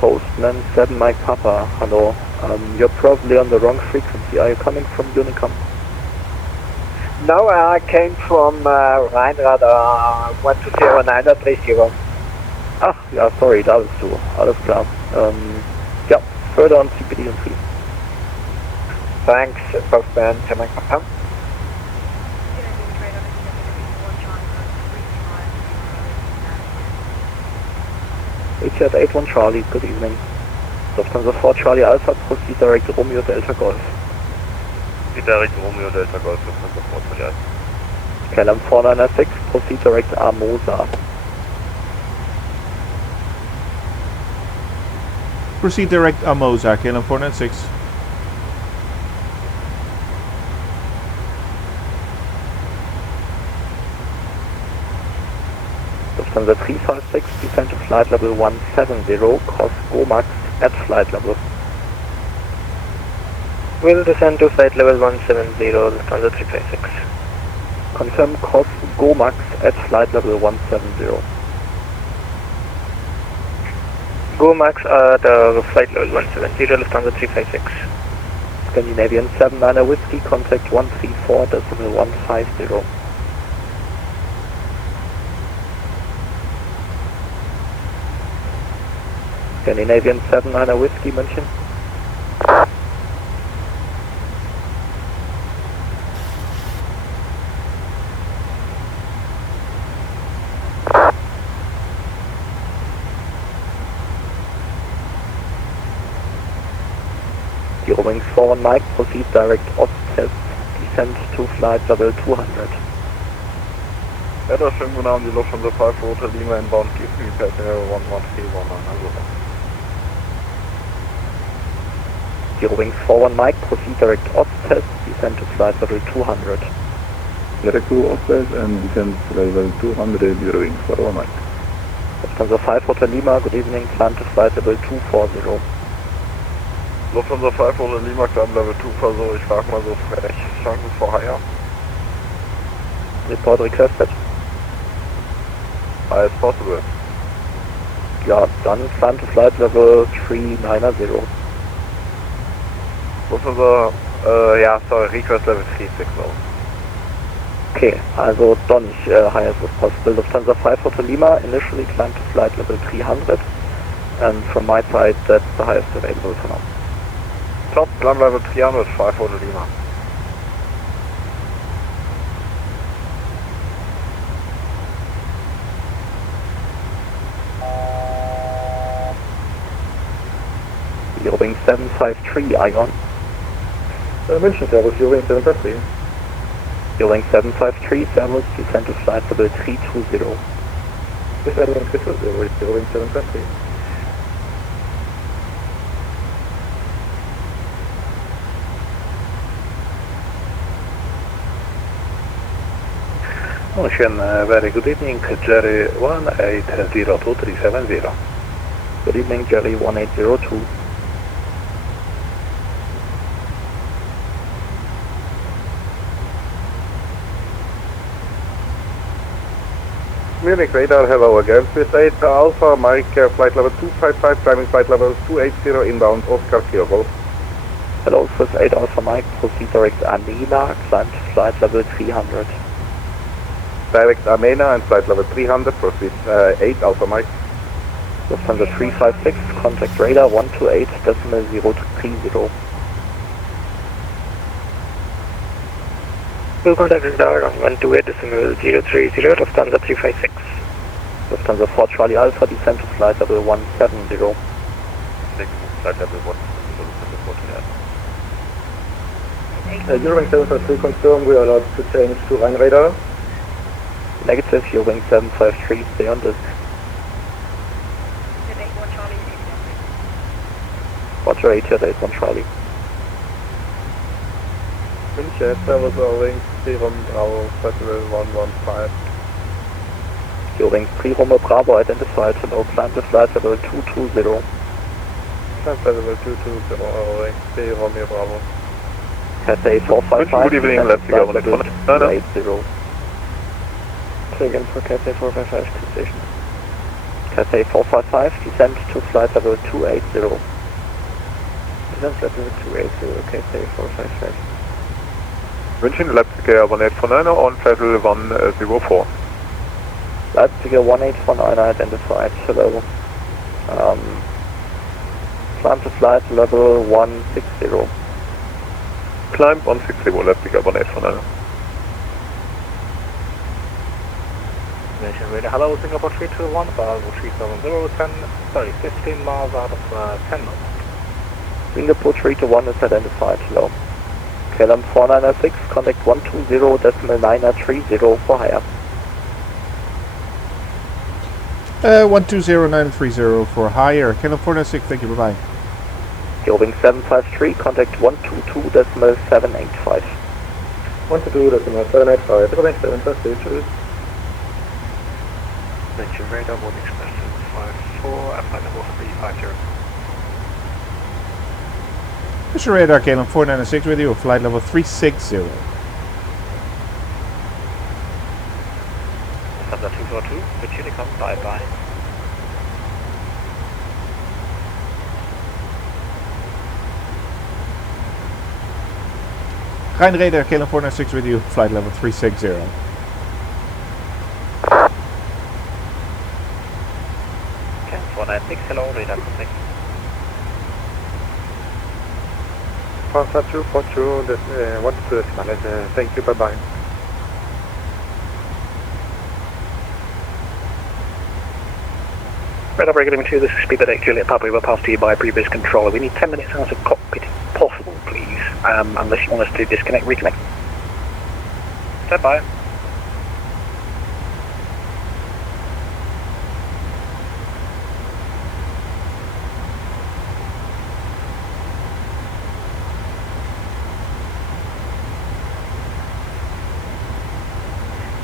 Postman 7 Mike Papa, hello. You're probably on the wrong frequency. Are you coming from Unicom? No, I came from Rhein Radar 120930. Ach, ja, sorry, da bist du. Alles klar. Ja, further on CPD and 3. Thanks, Postman 10 Mike Papa. ATR 81 Charlie, good evening. Lufthansa 4 Charlie Alpha, proceed direct Romeo Delta Golf. Proceed direct Romeo Delta Golf, Lufthansa 4 Charlie Alpha. KLM 496, proceed direct Amosa. Proceed direct Amosa, KLM 496. Lufthansa 356, descend to flight level 170, cross GOMAX at flight level. Will descend to flight level 170, Lufthansa 356. Confirm cross GOMAX at flight level 170. GOMAX at flight level 170, Lufthansa 356. Scandinavian 79er Whiskey, contact 134.150. Scandinavian 79er Whiskey, München. Eurowings 41 Mike, proceed direct Ost-Test, descend to flight level 200. Ja, da schönen guten Abend, die Lufthansa 5 Hotel Lima inbound, give me passenger 11319, also. Eurowings 41 Mike, proceed direct Ost-Test, descend to flight level 200. Direct to Ost-Test and descend to level 200, Eurowings 41 Mike. Lufthansa 5 Hotel Lima, good evening, climb to flight level 240. Lufthansa 5 Hotel Lima, climb level 240, ich frag mal so frech, chances for higher? Report requested. As possible. Ja, dann climb to flight level 390. Lufthansa, ja, sorry, request level 360. Okay, also don't high as possible. Lufthansa 5 Hotel Lima, initially climb to flight level 300, and from my side, that's the highest available for now. Top, climb level 300, 5 Hotel Lima. Eurowings 753, Ion. München, Servus, Eurowings 753. Eurowings 753, Servus, descend to flight level 320. Descend to 320, Eurowings 753. Ocean, very good evening, Jerry 180237. Good evening, Jerry 1802. Munich radar, hello again. Swiss 8 Alpha Mike, flight level 255, climbing flight level 280 inbound, Oscar Kilo. Hello, Swiss 8 Alpha Mike, proceed direct Anila, climb to flight level 300. Direct Amena and flight level 300 for Swiss 8 Alpha Mike. Lufthansa 356, contact radar 128.030. Will contact radar 128.030, Lufthansa 356. Lufthansa 4 Charlie Alpha, descend to flight level 170. Flight level 170, Lufthansa 4 Charlie. Eurowing 753 confirm we are allowed to change to Rhine radar. Negative, Eurowing 753, stay on disk. Roger, 8 Charlie. Winchester was Eurowing 3 Bravo, flight level 115. Eurowing 3 Bravo identified, hello, climb to flight level 220. Flight level 220, Eurowing 3 Bravo. Cathay 455. Good evening, let's go on 280. Again for Cathay 455 to station. Cathay 455, descend to flight level 280. Descend flight level 280, Cathay 455. München, Leipzig 1849 on flight level 104. Leipzig 1849 identified, hello. Climb to flight level 160. Climb 160, Leipzig 1849. Nation radar, hello, Singapore 321, Bravo 370, 15 miles out of 10 knots. Singapore 321 is identified, hello. KLM 4906, contact 120.930 for higher. 120930 for higher. Kilo 496, thank you, bye-bye. Eurowing 753, contact 122.785. 122.785, Eurowing 753, choose. Nation radar, 1 Express 754, and flight level 350. Mr. Radar, KLM 496 with you, flight level 360. Lufthansa 242, Unicom, bye-bye. Rhine Radar, KLM 496 with you, flight level 360. Okay, 496, hello, radar contact. 4242, thank you, bye-bye. Radar break giving 2, this is Speed 8 Juliet Papa, we were passed to you by a previous controller. We need 10 minutes out of cockpit if possible, please, unless you want us to disconnect, reconnect. Stand by.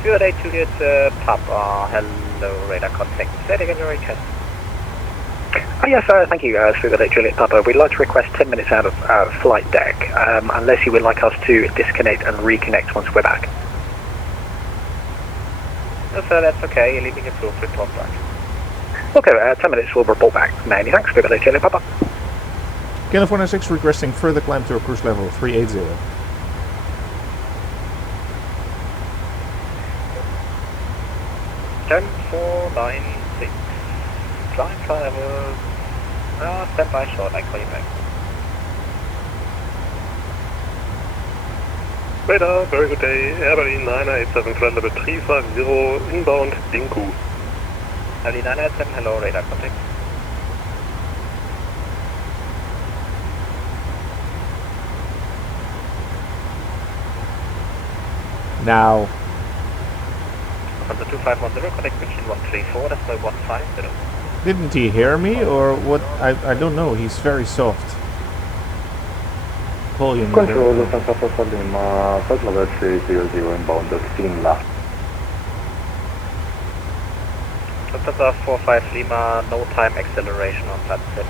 Good 8 Juliet Papa, hello, radar contact. Say it again, your request. Oh, yes, thank you, Speed 8 Juliet Papa. We'd like to request 10 minutes out of flight deck, unless you would like us to disconnect and reconnect once we're back. No, sir, that's okay. You're leaving approved. Report back. Okay, 10 minutes, we'll report back. Many thanks, Speed 8 Juliet Papa. KLM 496 requesting further climb to a cruise level 380. 10496. Climb flight level. Stand by short, I call you back. Radar, very good day. Air Berlin 987, flight level 350, inbound, Dinku. Berlin 987, hello, radar contact. Now. From the 2510, connect machine 134, that's my 150. Didn't he hear me or what? I don't know, he's very soft. Volume. Control, Lufthansa for Lima, flight level 300 inbound, Fligh. Lufthansa 45 Lima, no time acceleration on flight 7.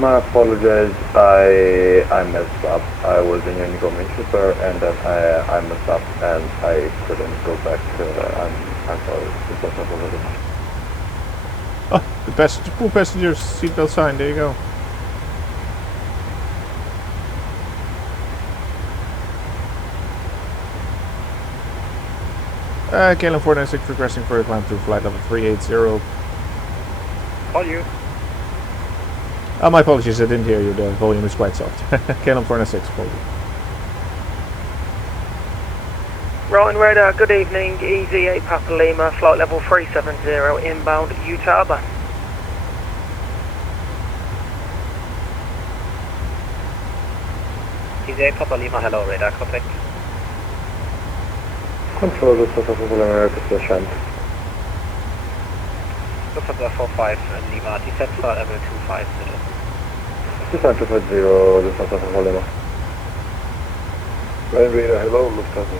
My apologies, I messed up. I was in incoming super and then I messed up and I couldn't go back. I'm sorry. It was not already. Oh, the passenger, poor passengers, seatbelt sign, there you go. KLM 496 requesting for a climb to flight level 380. Call you. My apologies, I didn't hear you, the volume is quite soft. KLM 496, call you. Ryan Radar, good evening, EZ8 Papa Lima, flight level 370, inbound Utah. EZ8 Papa Lima, hello, radar contact. Control the South of America Station. Lufthansa 45 Lima, descent flight level 250. Descent 250, the South of Lima. Ryan Radar, hello, Lufthansa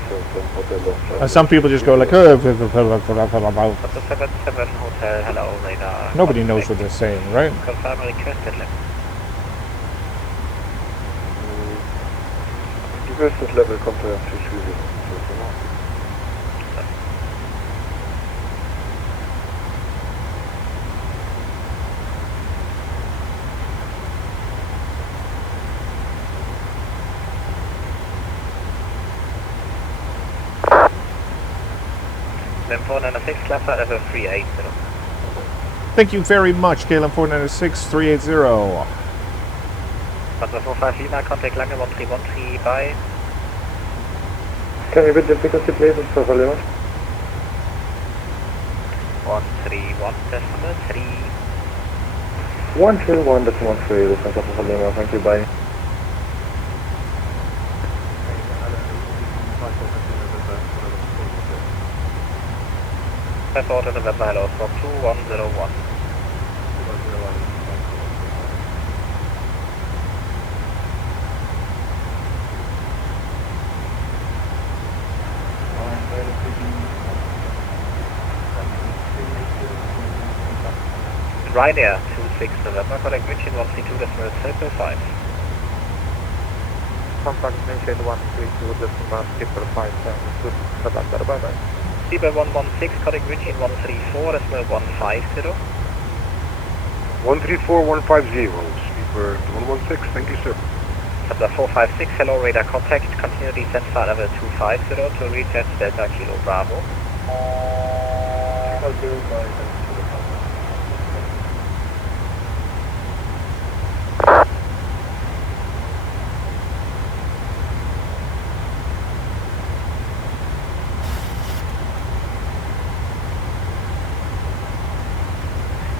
77 Hotel. Some people just go like, Lufthansa 77 Hotel, hello, radar. nobody knows what they're saying, right? Confirm requested level. Requested level, confirm 330. KLM 496, climb flight level 380. Thank you very much, KLM 496 380. Lufthansa 45 Lima, contact Lange 1313, bye. Can you repeat the frequency please, South of Lima? 131.3. 131.13, the South of Lima, thank you, bye. Passport in November, hello, from 2101. Ryanair 26 November, contact München 132.5. Contact München 132.5, November, bye bye. Seabird 116, contact München 134.150. 134-150, Speedbird 116, thank you sir. Lufthansa 456, hello, radar contact, continue descent flight level 250 to reach Delta Kilo Bravo.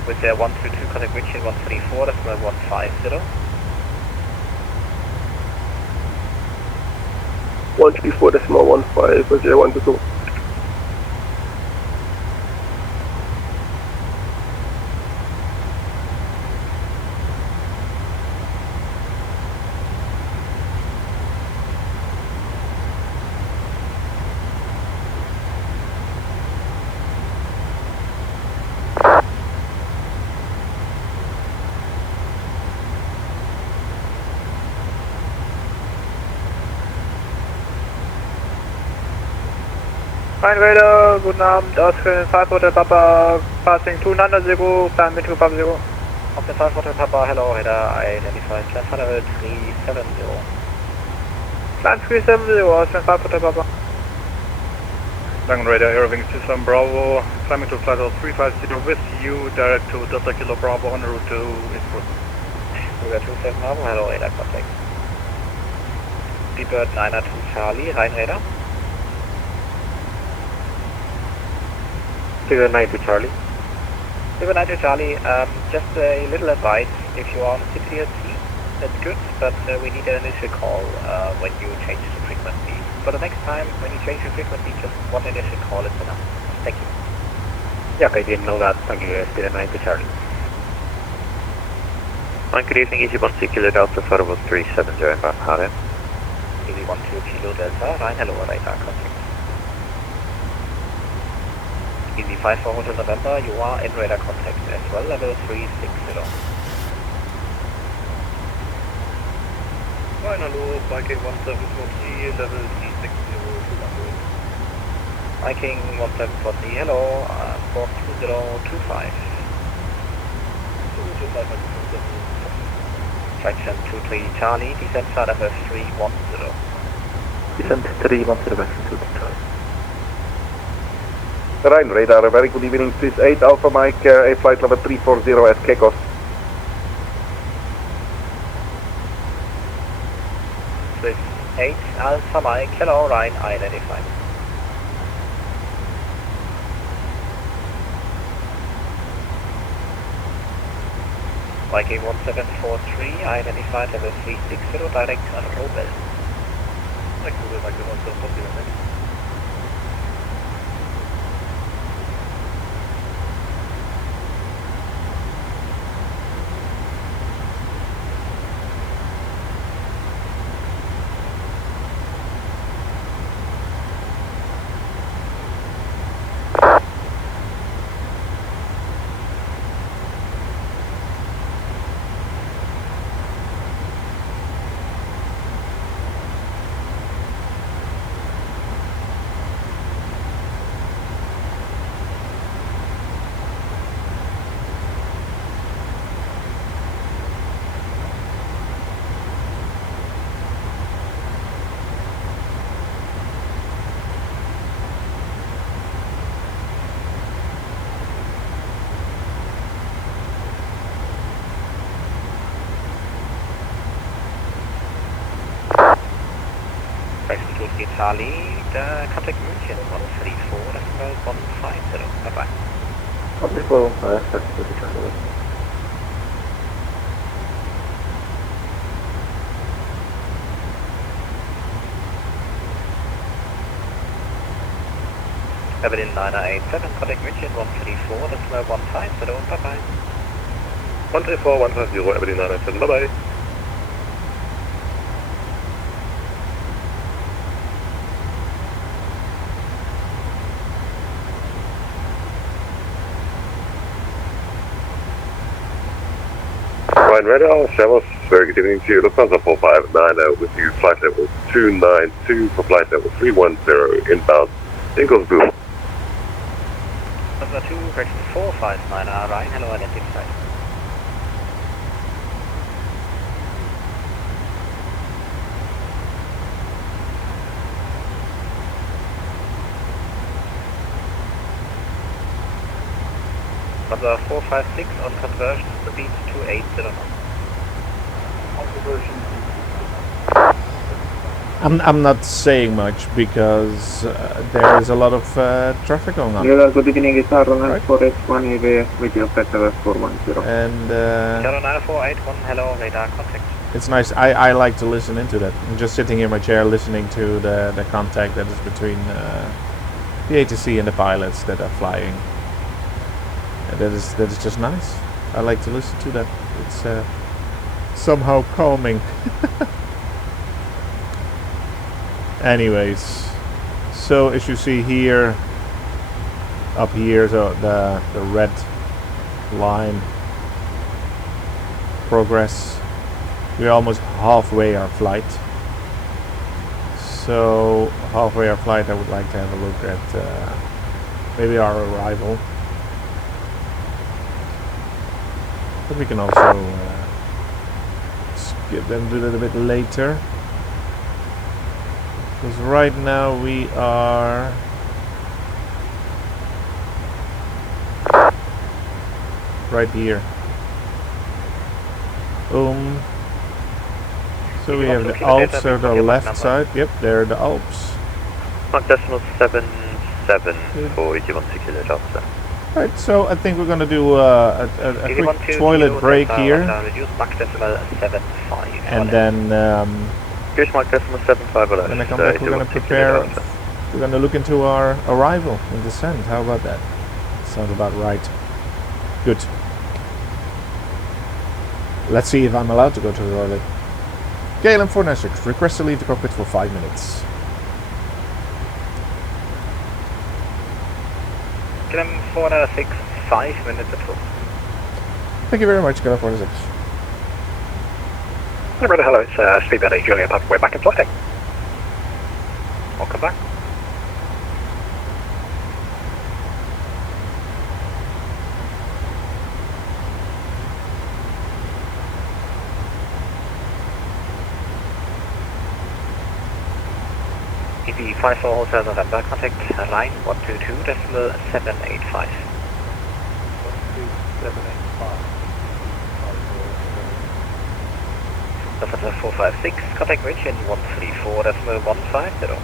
With their 122, contact München 134.150. 134.15, was there 122. Ryan Radar, guten Abend, Austrian 5 Hotel Papa, passing 200, climb into Papa 0. Of the 5 Hotel Papa, hello, radar, identified, climb flight level 370. Climb 370, Austrian 5 Hotel Papa. Langen Radar, Irving System Bravo, climbing to flight level 350 with you, direct to Delta Kilo Bravo on route to Innsbruck. Seabird 27 Bravo, hello, radar contact. Seabird 902 Charlie, Ryan Radar. Seabird 92 Charlie. Seabird 92 Charlie, just a little advice, if you are on CPDLC, that's good, but we need an initial call when you change the frequency. For the next time, when you change the frequency, just one initial call is enough. Thank you. Yeah, okay, didn't know that. Thank you, Seabird 92 Charlie. Good evening, EZ12 Kilo Delta, flight level 370 in Bahrain. EZ12 Kilo Delta, Ryan, hello, radar contact. Easy 54 Hotel November, you are in radar contact as well, level 360. Fine, hello, Viking 1740, level 360, 200. Viking 1740, hello, for 2025. Traction 23 Charlie, descent start of 310. Descent 310, Traction 2 Charlie. Rhine radar, a very good evening. This 8 Alpha Mike, a flight level 340 at Kekos. 8 Alpha Mike, hello, Rhine, identified. Viking 1743, identified level 360, direct on Robel. Like Viking 1740, I think. Charlie, the contact München 134.150. Bye bye. Wonderful, Traction 2 Charlie. Evelyn 987, contact München 134.150. Bye bye. 134, 150, Evelyn 987, bye bye. Rhine radar, Shavos, very good evening to you. Lufthansa 459 with you, flight level 292 for flight level 310 inbound, Ingolsbühl. Lufthansa 2, correction 459, Rhine, hello, identified. Lufthansa 456 on conversion, speed 280 knots. On conversion. I'm not saying much because there is a lot of traffic going on. Good evening, it's Aaron right? 481 AV with your flight level 410. And Aaron 9481, hello, radar contact. it's nice. I like to listen into that. I'm just sitting in my chair listening to the contact that is between the ATC and the pilots that are flying. That is just nice. I like to listen to that. It's somehow calming. Anyways, so as you see here, up here, so the red line progress. We're almost halfway our flight. So halfway our flight, I would like to have a look at maybe our arrival. But we can also skip and do that a bit later. Because right now we are right here. So we have the Alps on the left side. Yep, there are the Alps. Mark decimal 77 for 81 Kilo Delta. Right, so I think we're going to do a quick toilet break here. And then Goose Mark decimal 75. when I come back, we're going to prepare. We're going to look into our arrival and descent. How about that? Sounds about right. Good. Let's see if I'm allowed to go to the toilet. KLM 496, request to leave the cockpit for 5 minutes. KLM 406, 5 minutes approach. Thank you very much, Kilo 46. Hello, it's Speedbird 8 Juliet Papa. We're back in flight deck. Welcome back. EV 54 Hotel November, contact line 122.785. 12785. November 456, contact bridge in 134.150.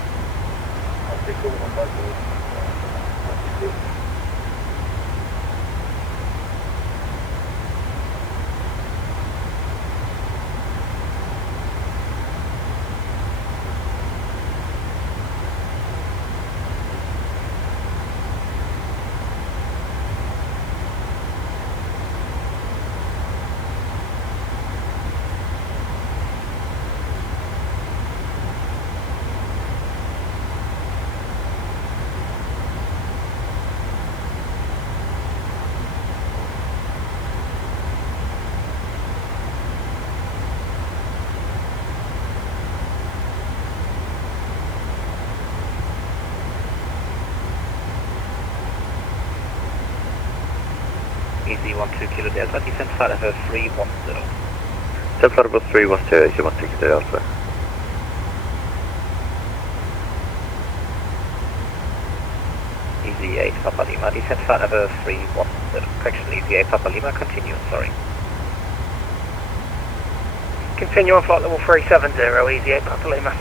Easy 12 Kilo Delta, descent flight level 310. Descent flight level 310, easy 12 Kilo Delta. Easy 8 Papa Lima, descent flight level 310. Correction, Easy 8 Papa Lima, continue, sorry. Continue on flight level 370, easy 8 Papa Lima.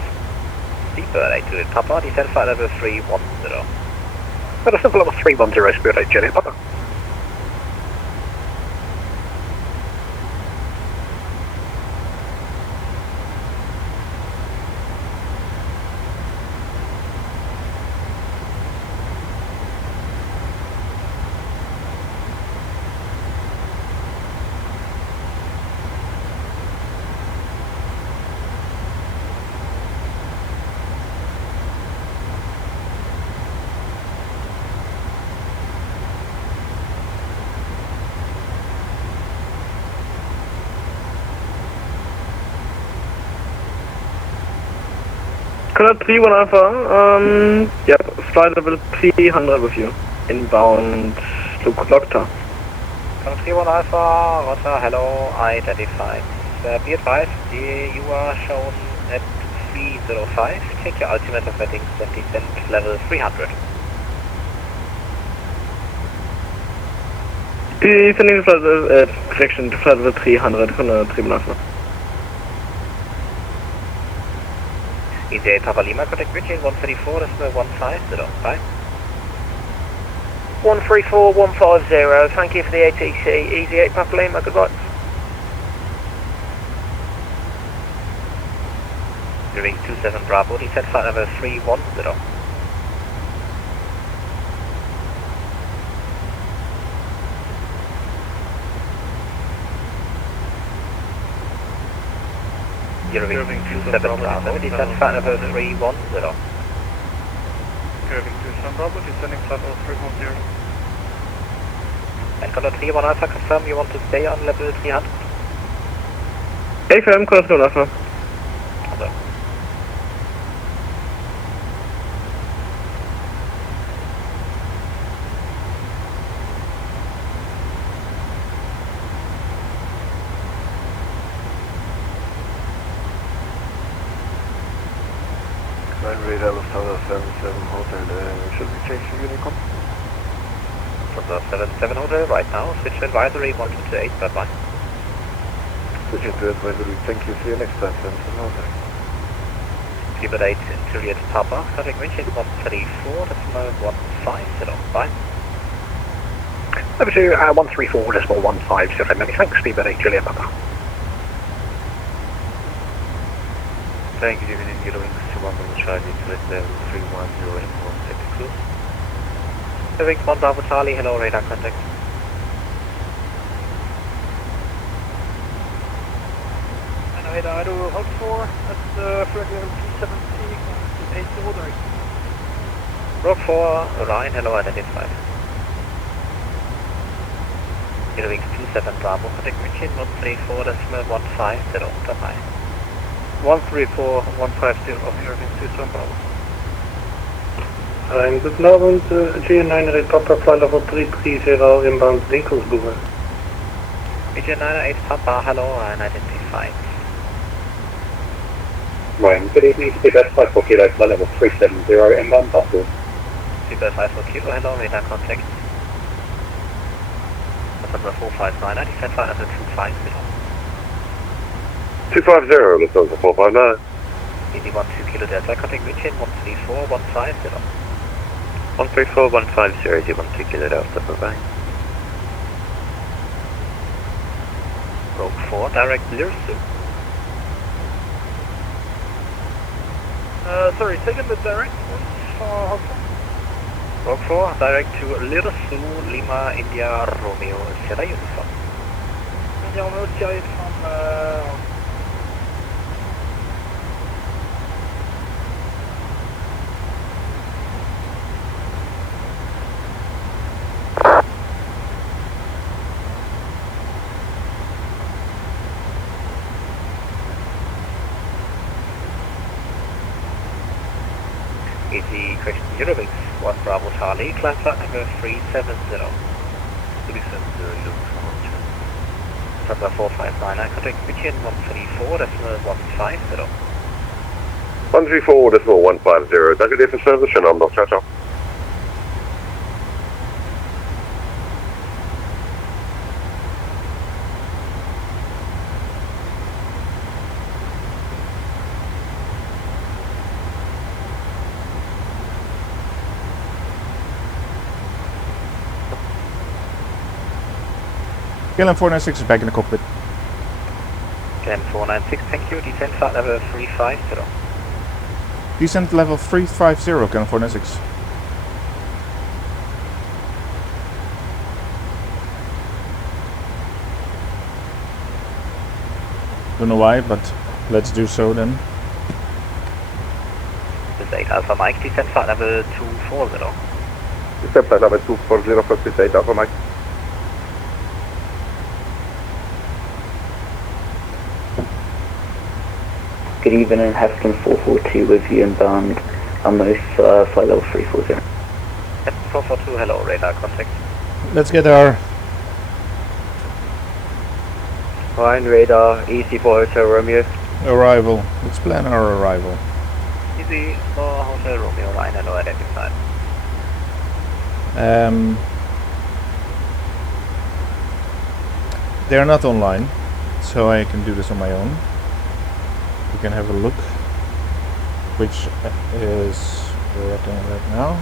Speedbird 8 Juliet Papa, descent flight level 310. Descent flight level 310, Speedbird 8 Juliet Papa. Color 31 Alpha, yep, flight level 300 with you, inbound to Clockta. Color 31 Alpha, Roger, hello, identified. Be advised, you are shown at 305, take your altimeter settings and descent level 300. Descending to correction to flight level 300, Color 31 Alpha. Easy 8 Papa Lima, contact bridge in 134.150, bye. 134.150, thank you for the ATC, easy 8 Papa Lima, goodbye. During 27 Bravo, descent flight level 310. Curving 27 Bravo, descent flight level 310. Curving 27 Bravo, descending flight level 310. And Control 31 Alpha, confirm you want to stay on level 300? AFM, Color 31 Alpha. Hello. Radar Lufthansa 77 Hotel, should we change the Unicom? From the 77 Hotel right now, switch to advisory 128, bye bye. Switching to advisory, thank you, see you next time, 77 Hotel. Speedbird 8 Juliet Papa, contact bridge in 134.150, bye. Over to 134.150, many thanks, Speedbird 8 Juliet Papa. Thank you, good evening, Kilo Wings 21 Charlie, flight level 310 and 1 close. Wings 1 Bravo Charlie, hello, radar contact. And radar, I do hold 4 at flight level 370, 80 direct. Rock 4, Orion, hello, identified. Eurowings 27 Bravo, contact München 134.150, bye-bye. 134.150, Eurowings 27 Bravo. Good morning, G98 Papa, flight level 330 inbound Dinkelsboer. G98 Papa, hello, unidentified. Ryan, good evening, Seabird 54 Kilo, flight level 370 inbound Brussels. Seabird 54 Kilo, hello, radar contact. Number 459, I descend flight level 250. 250, Lufthansa 459. Easy 12 Kilo Delta, contact München 134.150. 134.150, easy 12 Kilo Delta, bye-bye. Rogue 4, direct Lirsu. Sorry, taking the direct for Rogue 4, direct to Lirsu, Lima, India, Romeo, Sierra Uniform. India Romeo, Sierra Uniform, Easy question Eurowings, 1 Bravo Charlie, climb flight number 370. 370, Number 459, I contact München 134.150. 134.150, danke dir für Service, schönen Abend noch, ciao, ciao. KLM 496 is back in the cockpit. KLM 496, thank you, descent flight level 350. Descent level 350, KLM 496. Don't know why, but let's do so then. This 8 Alpha Mike, descent flight level 240. Descent flight level 240 for this 8 Alpha Mike. Good evening, Haskins 442 with you inbound Amos, flight level 340. 442, hello, radar contact. Let's get our Ryan, radar, EC4 Hotel Romeo. arrival. Let's plan our arrival. Easy for Hotel Romeo, line, hello, identified. They're not online, so I can do this on my own. We can have a look, which is working right now.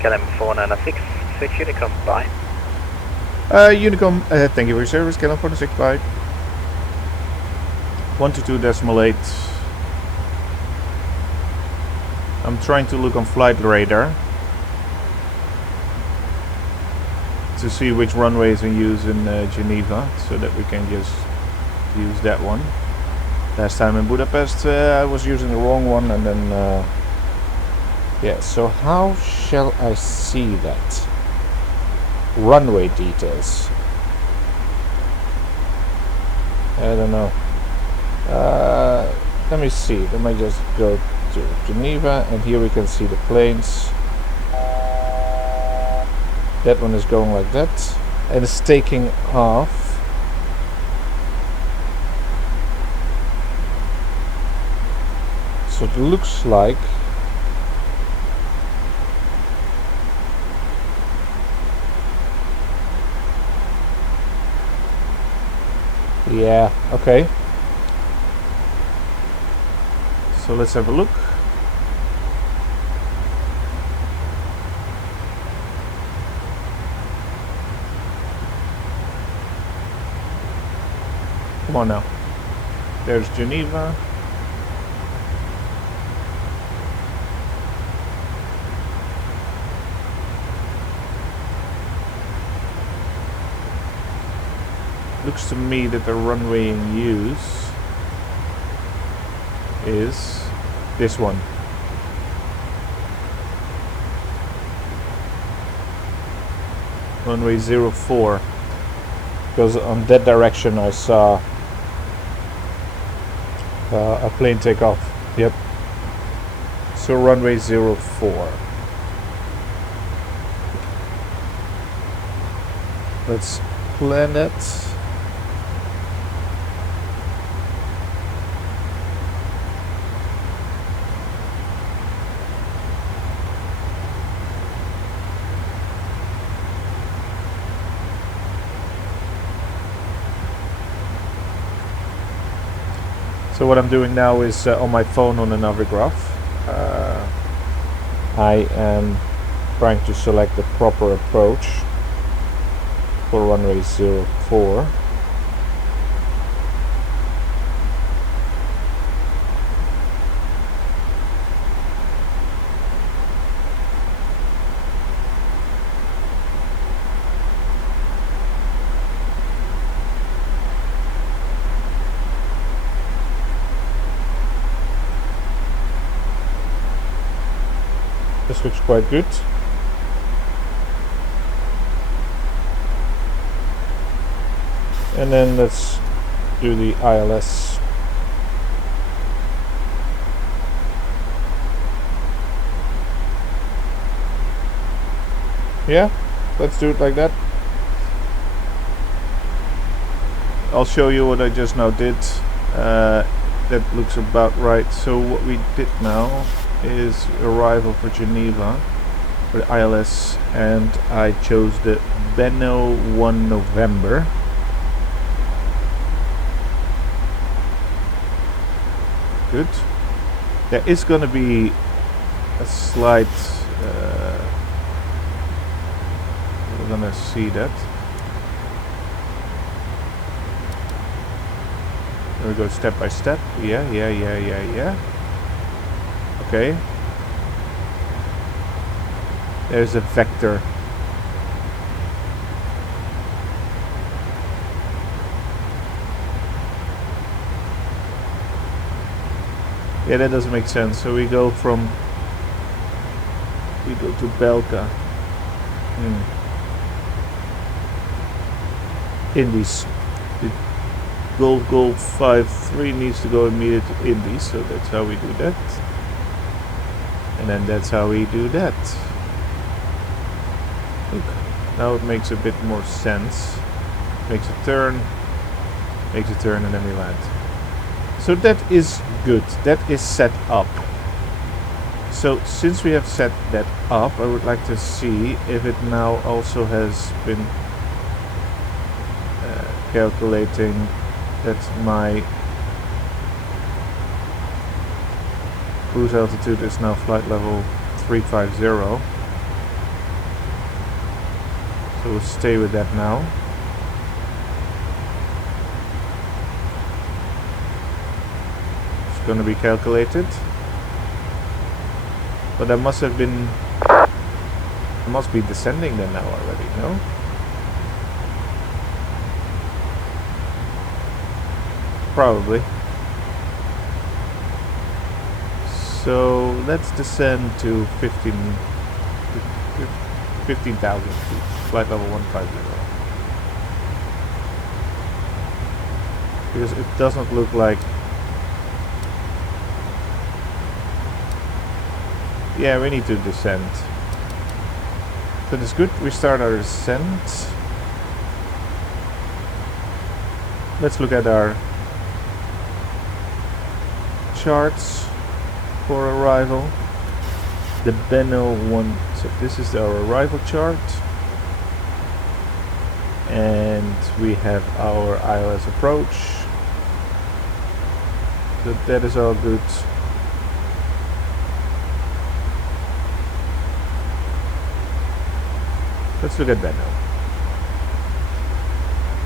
KLM 496, switch Unicom, bye. Unicom, thank you for your service, KLM 496, bye. 122.8. I'm trying to look on flight radar to see which runways we use in Geneva, so that we can just use that one. Last time in Budapest I was using the wrong one, and then yeah, so how shall I see that? Runway details. I don't know. Let me see. Let me just go to Geneva, and here we can see the planes. That one is going like that, and it's taking off. So it looks like yeah, okay. So let's have a look. Come on now. There's Geneva. looks to me that the runway in use is this one. Runway 04. Because on that direction I saw a plane take off. Yep. So runway 04. Let's plan that. So what I'm doing now is on my phone on the Navigraph. I am trying to select the proper approach for runway 04. This looks quite good. And then let's do the ILS. Yeah, let's do it like that. I'll show you what I just now did. That looks about right. So what we did now is arrival for Geneva for the ILS, and I chose the Benno 1 November. Good. There is going to be a slight we're going to see that. There we go, step by step. Yeah. Okay. There's a vector. Yeah, that doesn't make sense. So we go to Belka. Indies. The Golf 53 needs to go immediately to Indies, so that's how we do that. And then that's how we do that. Look, now it makes a bit more sense. Makes a turn, and then we land. So that is good. That is set up. So since we have set that up, I would like to see if it now also has been calculating that my cruise altitude is now flight level 350. So we'll stay with that now. It's going to be calculated. But I must have been... I must be descending then now already, no? Probably. So let's descend to 15,000 feet, flight level 150. Because it doesn't look like... Yeah, we need to descend. So that's good, we start our descent. Let's look at our charts for arrival. The Benno 1, so this is our arrival chart. And we have our ILS approach. So that is all good. Let's look at Benno.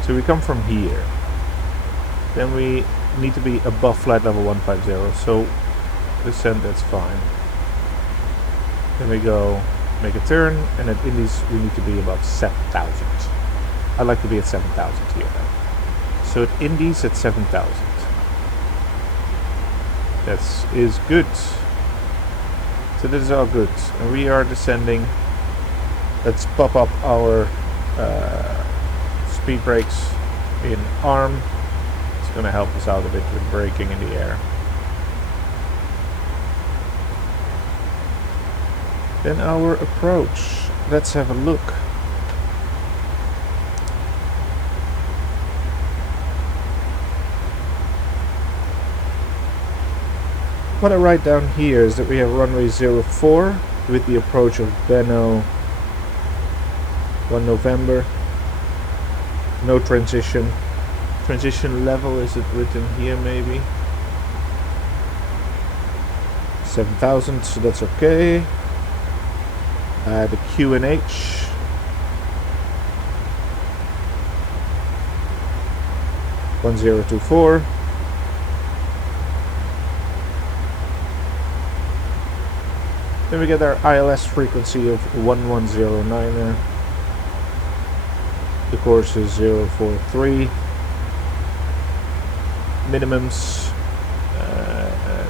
So we come from here. Then we need to be above flight level 150. So descent, that's fine. Then we go make a turn, and at Indies we need to be above 7,000. I'd like to be at 7,000 here now. So it indies at 7,000. That is good. So this is all good. And we are descending. Let's pop up our speed brakes in arm. It's going to help us out a bit with braking in the air. Then our approach. Let's have a look. What I write down here is that we have runway 04 with the approach of Benno 1 November. No transition. Transition level, is it written here maybe? 7,000, so that's okay. The QNH. (1024). Then we get our ILS frequency of 1109. The course is 043. Minimums,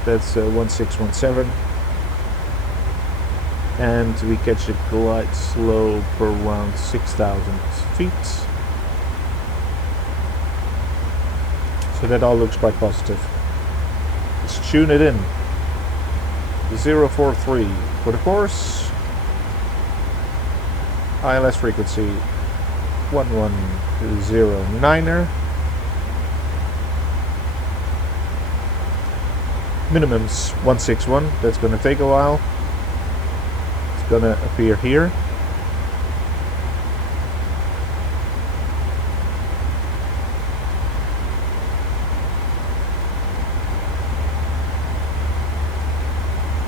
that's 1617. And we catch a glide slope around 6,000 feet. So that all looks quite positive. Let's tune it in. 043 for the course. ILS frequency 1109er. Minimums 161. That's going to take a while. It's going to appear here.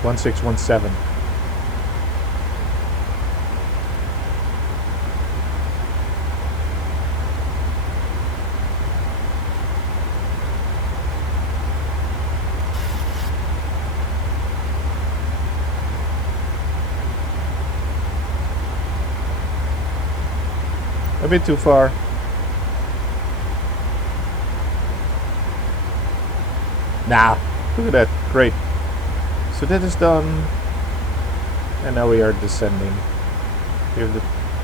(1617). A bit too far. Nah, look at that, great. So that is done, and now we are descending. We have the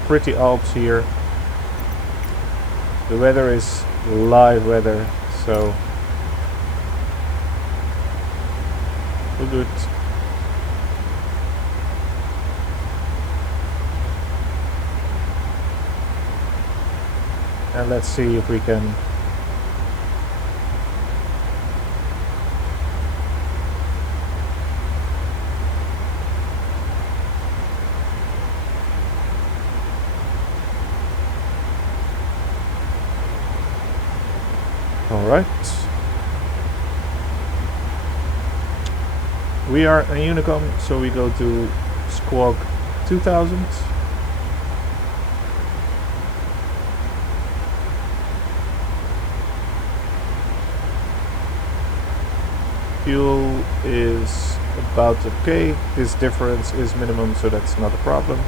pretty Alps here. The weather is live weather, so we're good. And let's see if we can Alright. We are a Unicom, so we go to Squawk 2000. Fuel is about okay. This difference is minimum, so that's not a problem.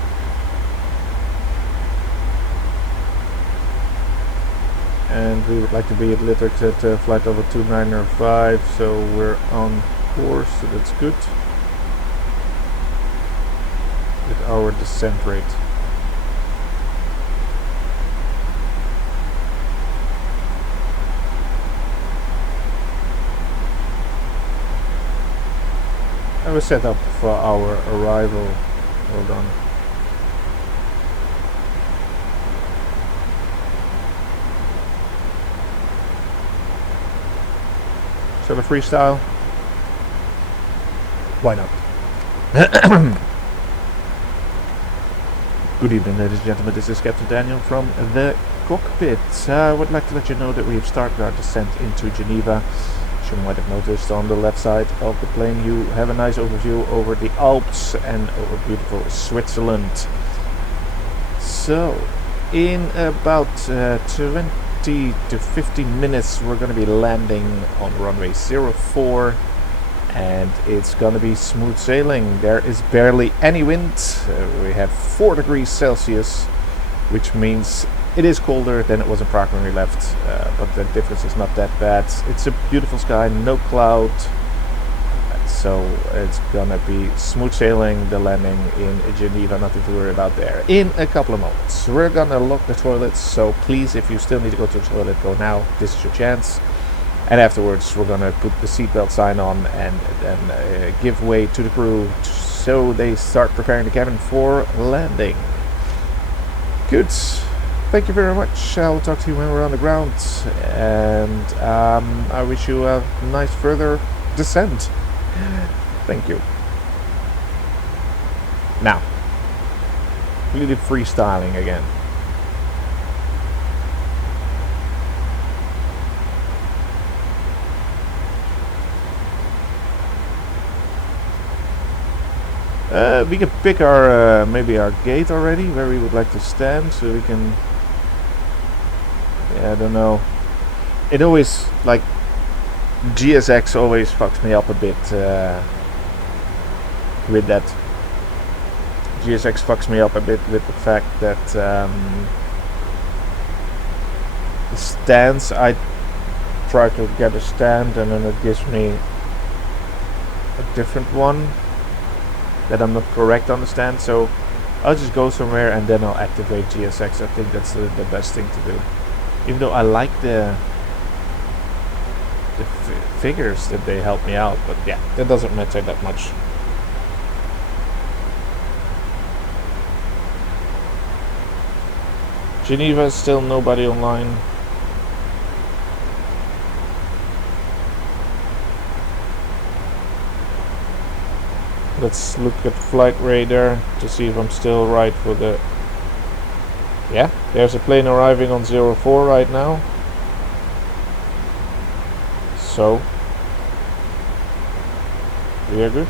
And we would like to be at Littex at flight level 295, so we're on course, so that's good. With our descent rate. I was set up for our arrival. Hold on. Shall I freestyle? Why not? Good evening, ladies and gentlemen. This is Captain Daniel from the cockpit. I would like to let you know that we have started our descent into Geneva. As you might have noticed, on the left side of the plane you have a nice overview over the Alps and over beautiful Switzerland. So, in about 20 to 15 minutes we're going to be landing on runway 04, and it's going to be smooth sailing. There is barely any wind. We have 4 degrees Celsius, which means It is colder than it was in Prague when we left, but the difference is not that bad. It's a beautiful sky, no cloud, so it's gonna be smooth sailing the landing in Geneva, nothing to worry about there. In a couple of moments, we're gonna lock the toilets, so please, if you still need to go to the toilet, go now. This is your chance. And afterwards, we're gonna put the seatbelt sign on and then give way to the crew so they start preparing the cabin for landing. Good. Thank you very much. I'll talk to you when we're on the ground, and I wish you a nice further descent. Thank you. Now, completely freestyling again. We can pick our maybe our gate already, where we would like to stand, so we can. Yeah, I don't know. It always, like, GSX always fucks me up a bit with that. GSX fucks me up a bit with the fact that the stands, I try to get a stand and then it gives me a different one that I'm not correct on the stand, so I'll just go somewhere and then I'll activate GSX. I think that's the best thing to do. Even though I like the figures that they help me out, but yeah, that doesn't matter that much. Geneva is still nobody online. Let's look at flight radar to see if I'm still right for the... Yeah, there's a plane arriving on 04 right now. So, we are good.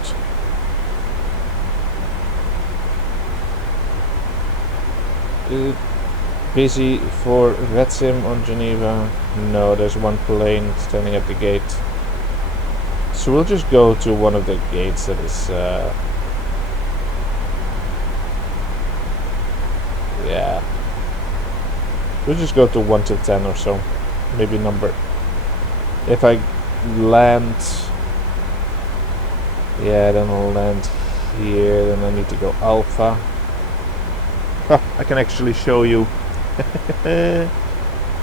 Busy for Vatsim on Geneva. No, there's one plane standing at the gate. So we'll just go to one of the gates that is... yeah. We'll just go to 1 to 10 or so. Maybe number... If I land... Yeah, then I'll land here. Then I need to go alpha. Huh, I can actually show you.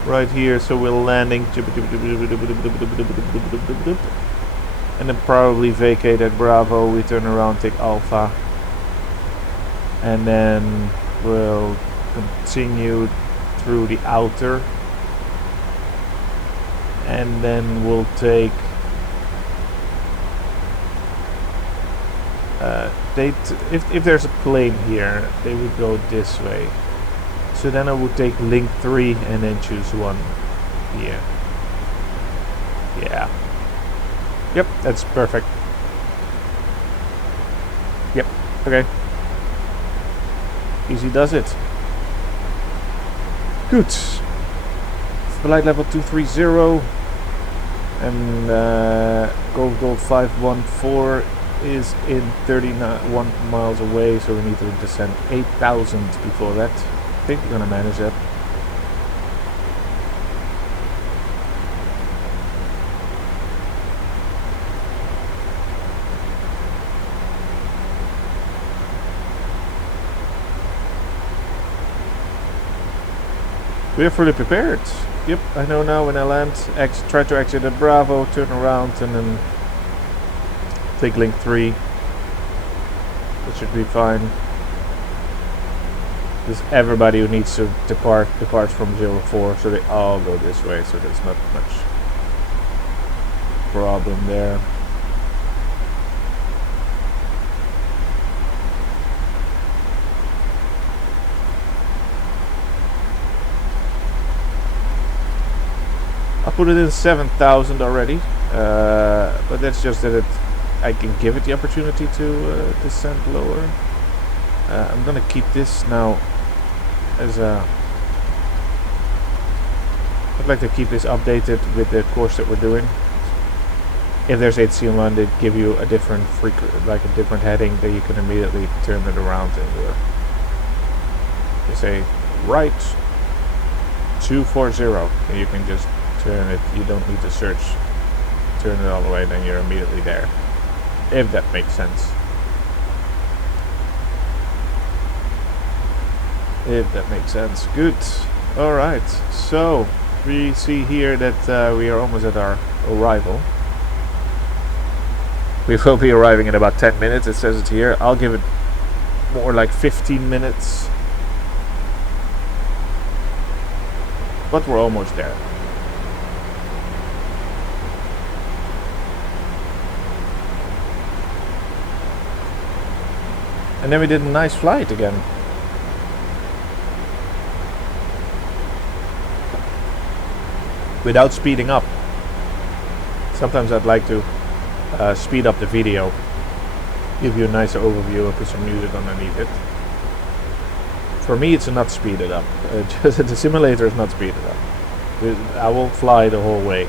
Right here, so we're landing. And then probably vacate at Bravo. We turn around, take alpha. And then we'll continue through the outer, and then we'll take if there's a plane here, they would go this way, so then I would take link 3 and then choose one here. Yeah, yep, that's perfect. Yep, okay, easy does it. Good. Flight level 230 and Gold 514 is in 31 miles away, so we need to descend 8,000 before that. I think we're gonna manage that. We are fully prepared. Yep, I know now when I land, try to exit at Bravo, turn around, and then take link 3. That should be fine. Because everybody who needs to departs from 04, so they all go this way, so there's not much problem there. I put it in 7,000 already, but that's just that I can give it the opportunity to descend lower. I'm gonna keep this now as a... I'd like to keep this updated with the course that we're doing. If there's HC online, they give you a different like a different heading that you can immediately turn it around and you say right, 240. And you can just turn it. You don't need to search. Turn it all the way, then you're immediately there. If that makes sense. If that makes sense. Good. Alright. So, we see here that we are almost at our arrival. We will be arriving in about 10 minutes. It says it here. I'll give it more like 15 minutes. But we're almost there. And then we did a nice flight again. Without speeding up. Sometimes I'd like to speed up the video, give you a nice overview and put some music underneath it. For me it's not speeded up. Just the simulator is not speeded up. I will fly the whole way.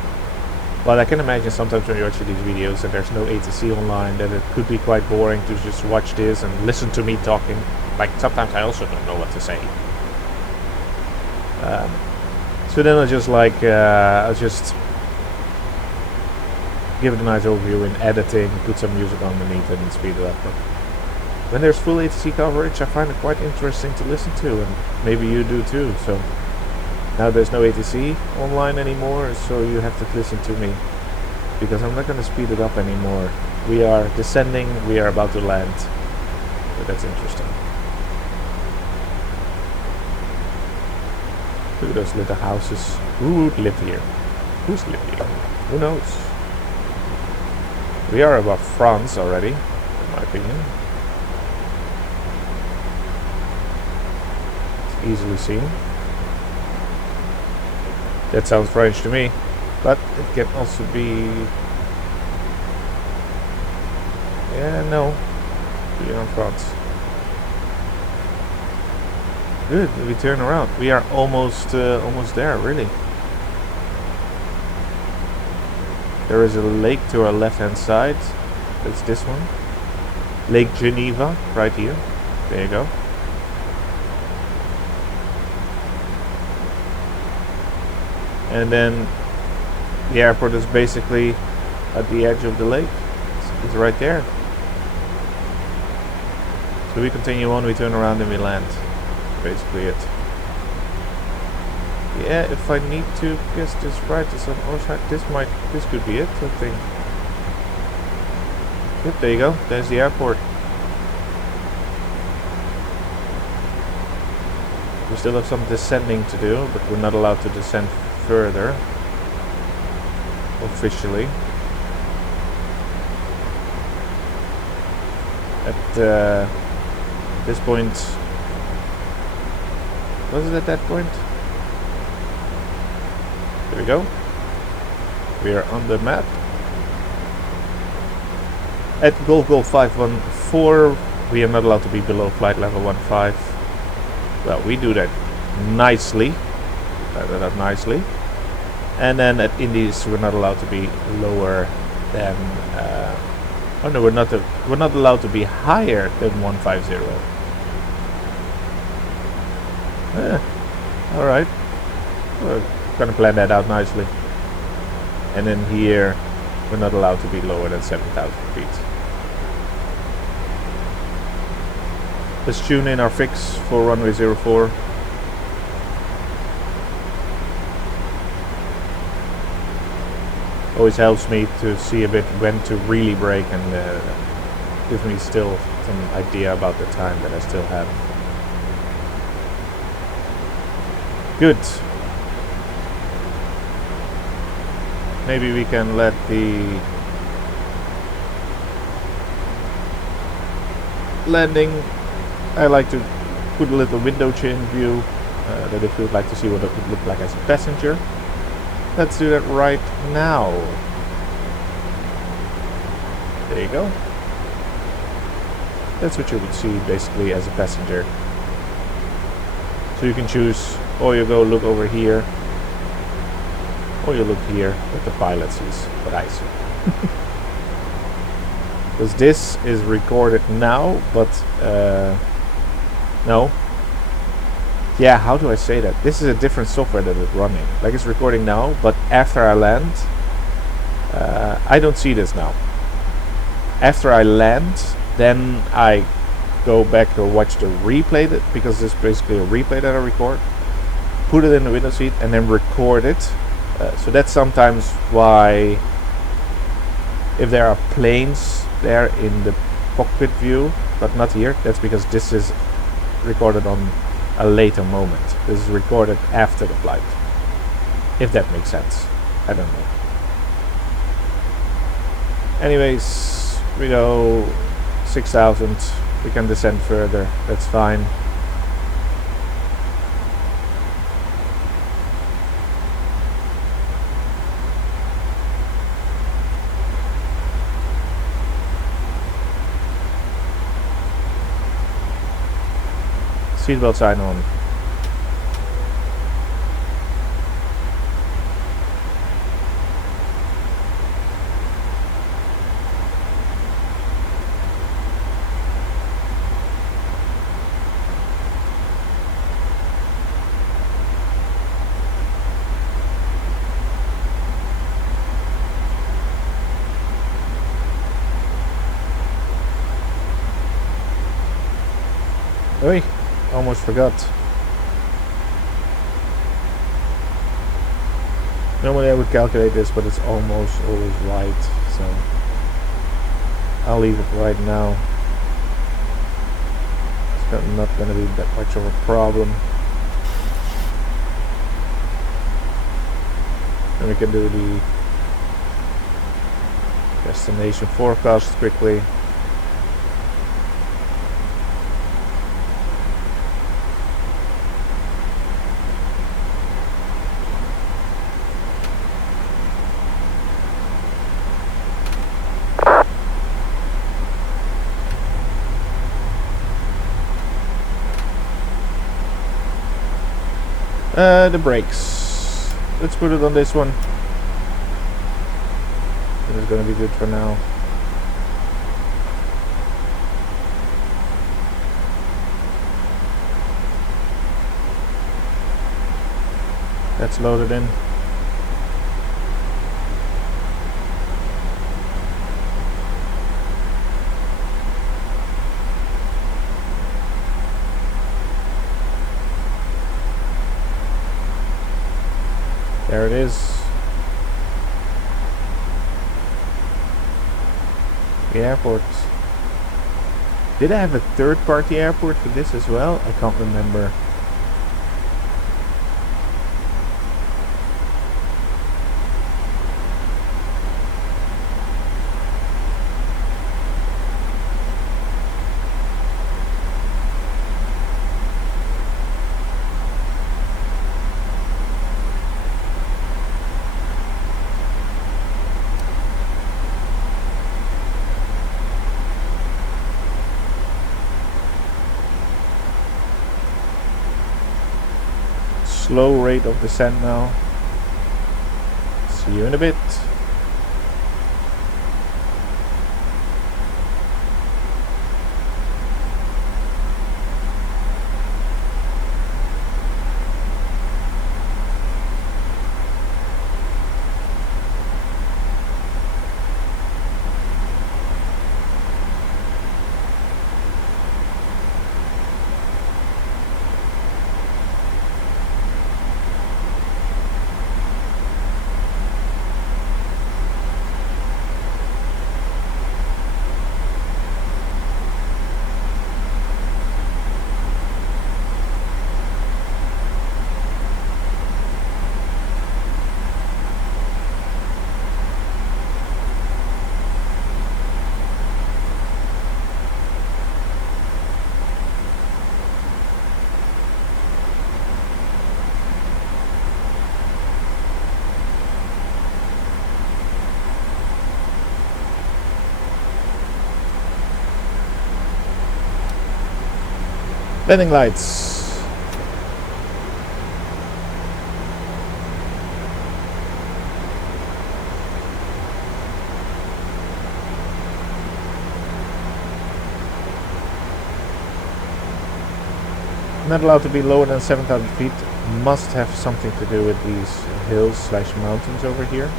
But I can imagine sometimes when you watch these videos that there's no ATC online, that it could be quite boring to just watch this and listen to me talking. Like sometimes I also don't know what to say. So then I'll just give it a nice overview in editing, put some music underneath it and speed it up. But when there's full ATC coverage, I find it quite interesting to listen to, and maybe you do too. So now there's no ATC online anymore, so you have to listen to me, because I'm not going to speed it up anymore. We are descending, we are about to land. So that's interesting. Look at those little houses. Who would live here? Who's lived here? Who knows? We are above France already, in my opinion. It's easily seen. That sounds French to me, but it can also be... Yeah, no. We are in France. Good, we turn around. We are almost there, really. There is a lake to our left-hand side. That's this one. Lake Geneva, right here. There you go. And then the airport is basically at the edge of the lake. It's right there. So we continue on, we turn around and we land. Basically it. Yeah, if I need to guess this right, it's on our side. This could be it, I think. Yep, there you go. There's the airport. We still have some descending to do, but we're not allowed to descend further. Officially. At this point... Was it at that point? There we go. We are on the map. At Golf 514, we are not allowed to be below flight level 15. Well, we do that nicely. Nicely. And then at Indies, we're not allowed to be lower than... oh no, we're not allowed to be higher than 150. Alright. We're gonna plan that out nicely. And then here, we're not allowed to be lower than 7,000 feet. Let's tune in our fix for runway 04. Always helps me to see a bit when to really brake, and gives me still some idea about the time that I still have. Good. Maybe we can let the landing... I like to put a little window change view, that if you would like to see what it would look like as a passenger. Let's do that right now. There you go. That's what you would see basically as a passenger. So you can choose, or you go look over here, or you look here, what the pilot sees, what I see. Because this is recorded now, but no. Yeah, how do I say that? This is a different software that is running. Like it's recording now, but after I land, I don't see this now. After I land, then I go back to watch the replay, because this is basically a replay that I record, put it in the window seat, and then record it. So that's sometimes why, if there are planes there in the cockpit view, but not here, that's because this is recorded on a later moment. This is recorded after the flight. If that makes sense. I don't know. Anyways, we go 6,000. We can descend further. That's fine. Seatbelt sign on. Oi, almost forgot. Normally I would calculate this, but it's almost always right, so I'll leave it right now. It's not going to be that much of a problem. And we can do the destination forecast quickly. The brakes. Let's put it on this one. It is going to be good for now. That's loaded in. There it is. The airport. Did I have a third-party airport for this as well? I can't remember. Slow rate of descent now. See you in a bit. Landing lights. Not allowed to be lower than 7,000 feet. Must have something to do with these hills slash mountains over here.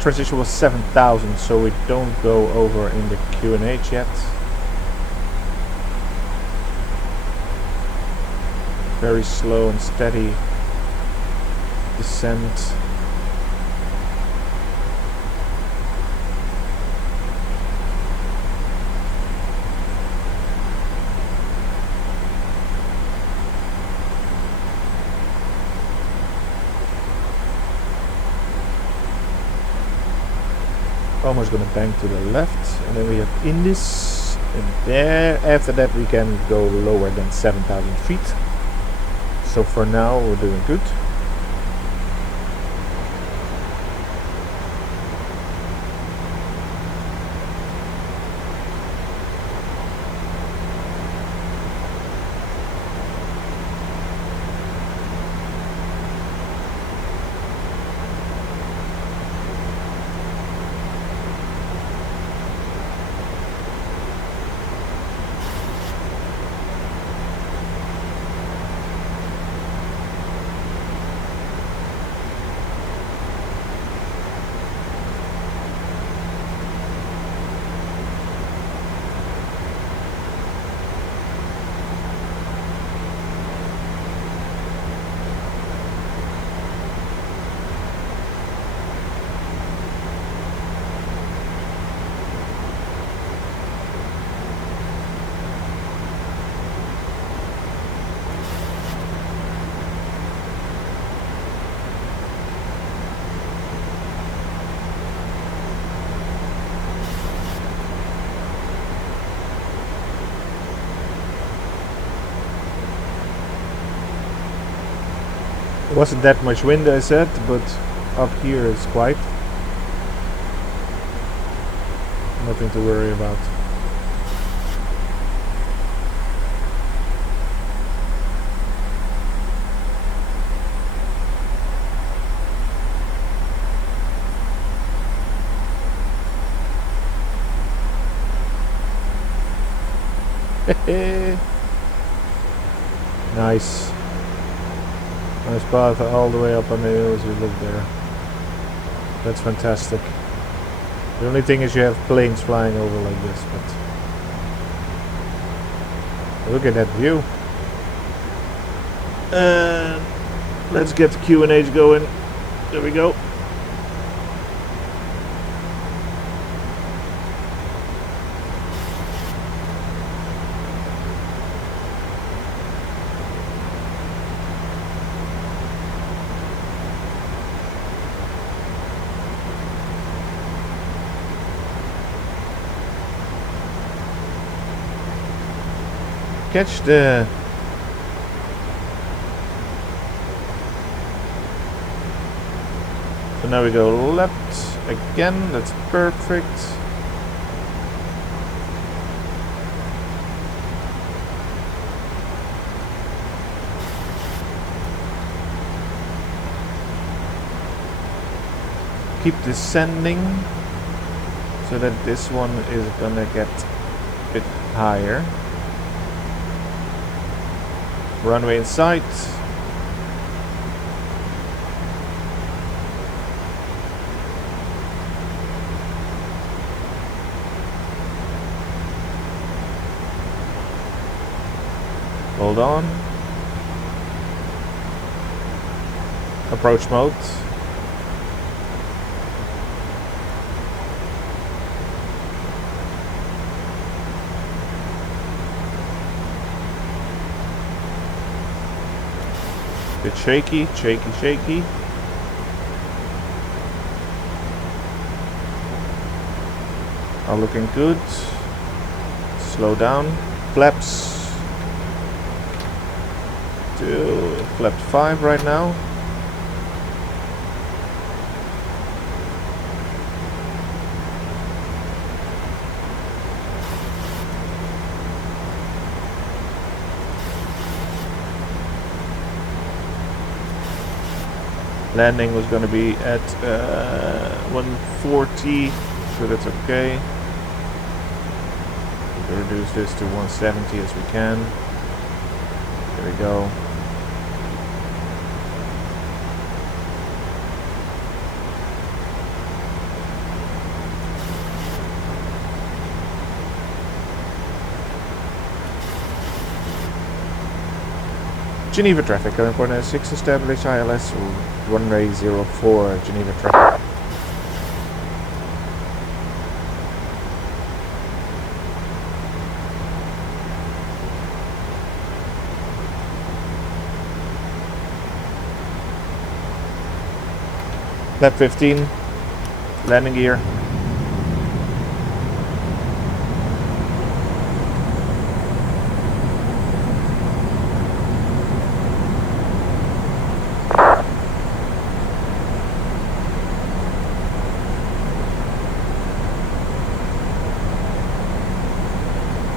Transition was 7,000, so we don't go over in the QNH yet. Very slow and steady descent. Almost gonna bank to the left, and then we have Indus, and there. After that we can go lower than 7,000 feet. So for now we're doing good. Wasn't that much wind, I said, but up here it's quite. Nothing to worry about. Nice. Nice path all the way up on the hills. You look there. That's fantastic. The only thing is you have planes flying over like this, but look at that view. And let's get the QNH going. There we go. Catch the so now we go left again. That's perfect. Keep descending so that this one is gonna get bit higher. Runway in sight. Hold on. Approach mode. Bit shaky, shaky. All looking good. Slow down. Flaps. Flap 5 right now. Landing was going to be at 140, so that's okay. We'll reduce this to 170 as we can. There we go. Geneva traffic, California 6 established ILS runway 04, Geneva traffic. Lap 15, landing gear.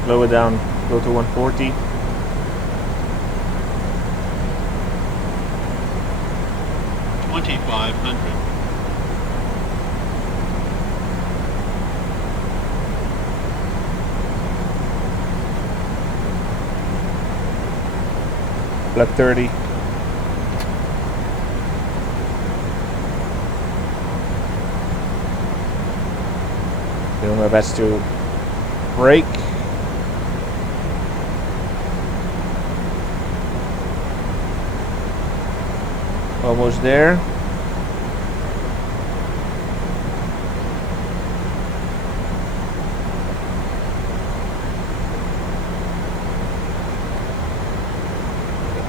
Slow it down, go to 140. Lap 30. Doing my best to brake. Almost there.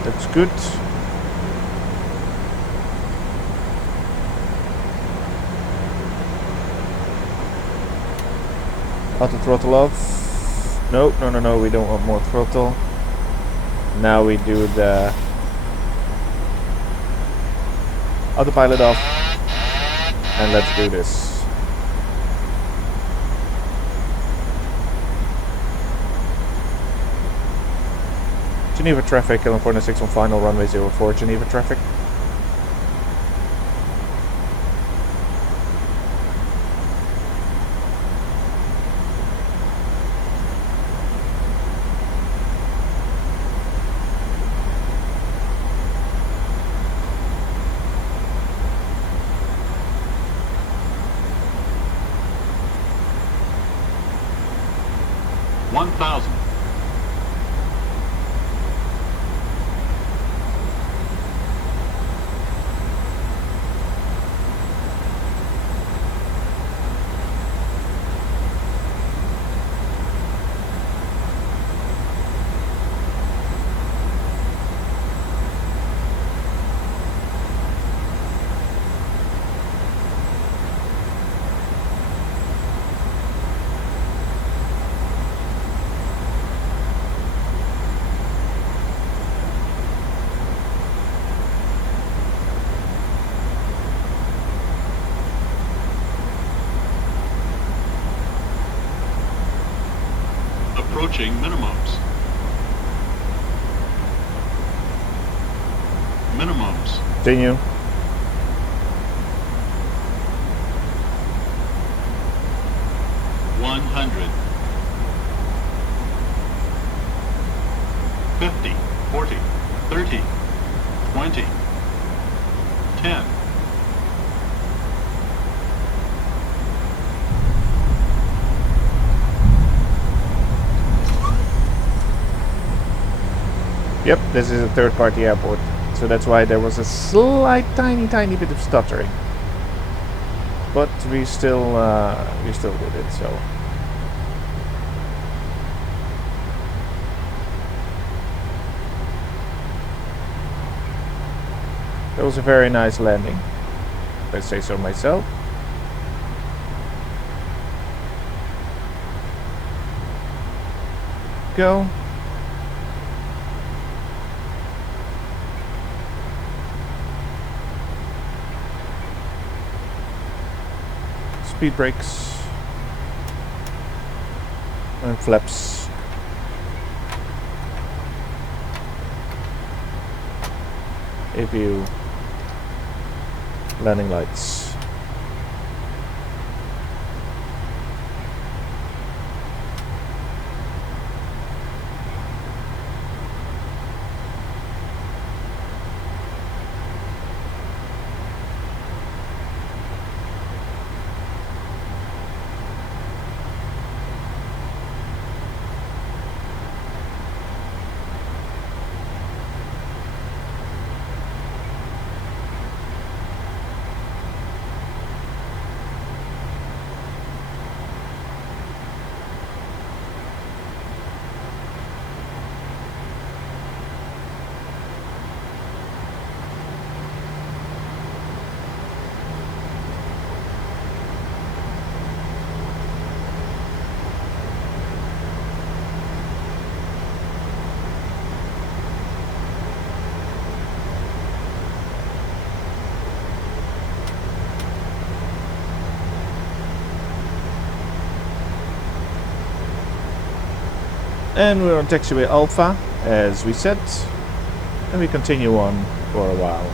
That's good. Auto throttle off. No, we don't want more throttle. Now we do the autopilot off, and let's do this. Geneva traffic, California 6 on final, runway 04, Geneva traffic. Approaching minimums. Minimums. Continue. 30, 20, 10. Yep, this is a third-party airport, so that's why there was a slight, tiny bit of stuttering. But we still did it. So it was a very nice landing, if I say so myself. Go. Speed brakes and flaps. APU, landing lights. And we're on taxiway Alpha, as we said, and we continue on for a while.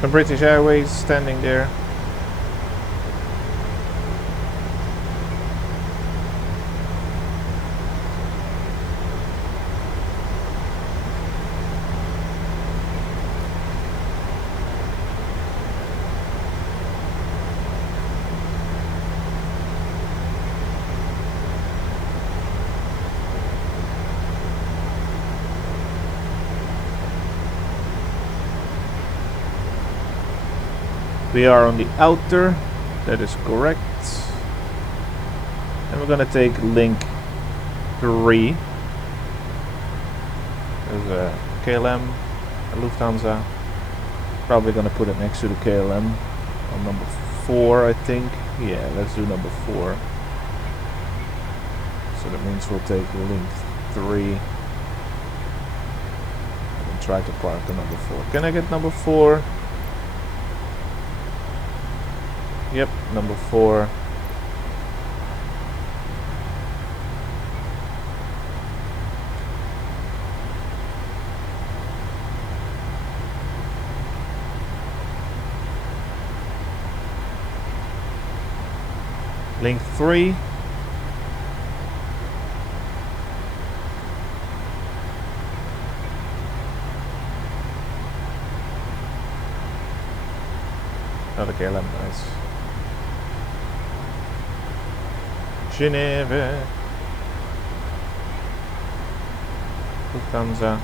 From British Airways standing there. We are on the outer, that is correct. And we're gonna take link 3. There's a KLM, a Lufthansa. Probably gonna put it next to the KLM on number 4, I think. Yeah, let's do number 4. So that means we'll take link 3 and try to park on number 4. Can I get number 4? Yep, number 4. Link 3. Another KLM, nice. Geneva. Lufthansa.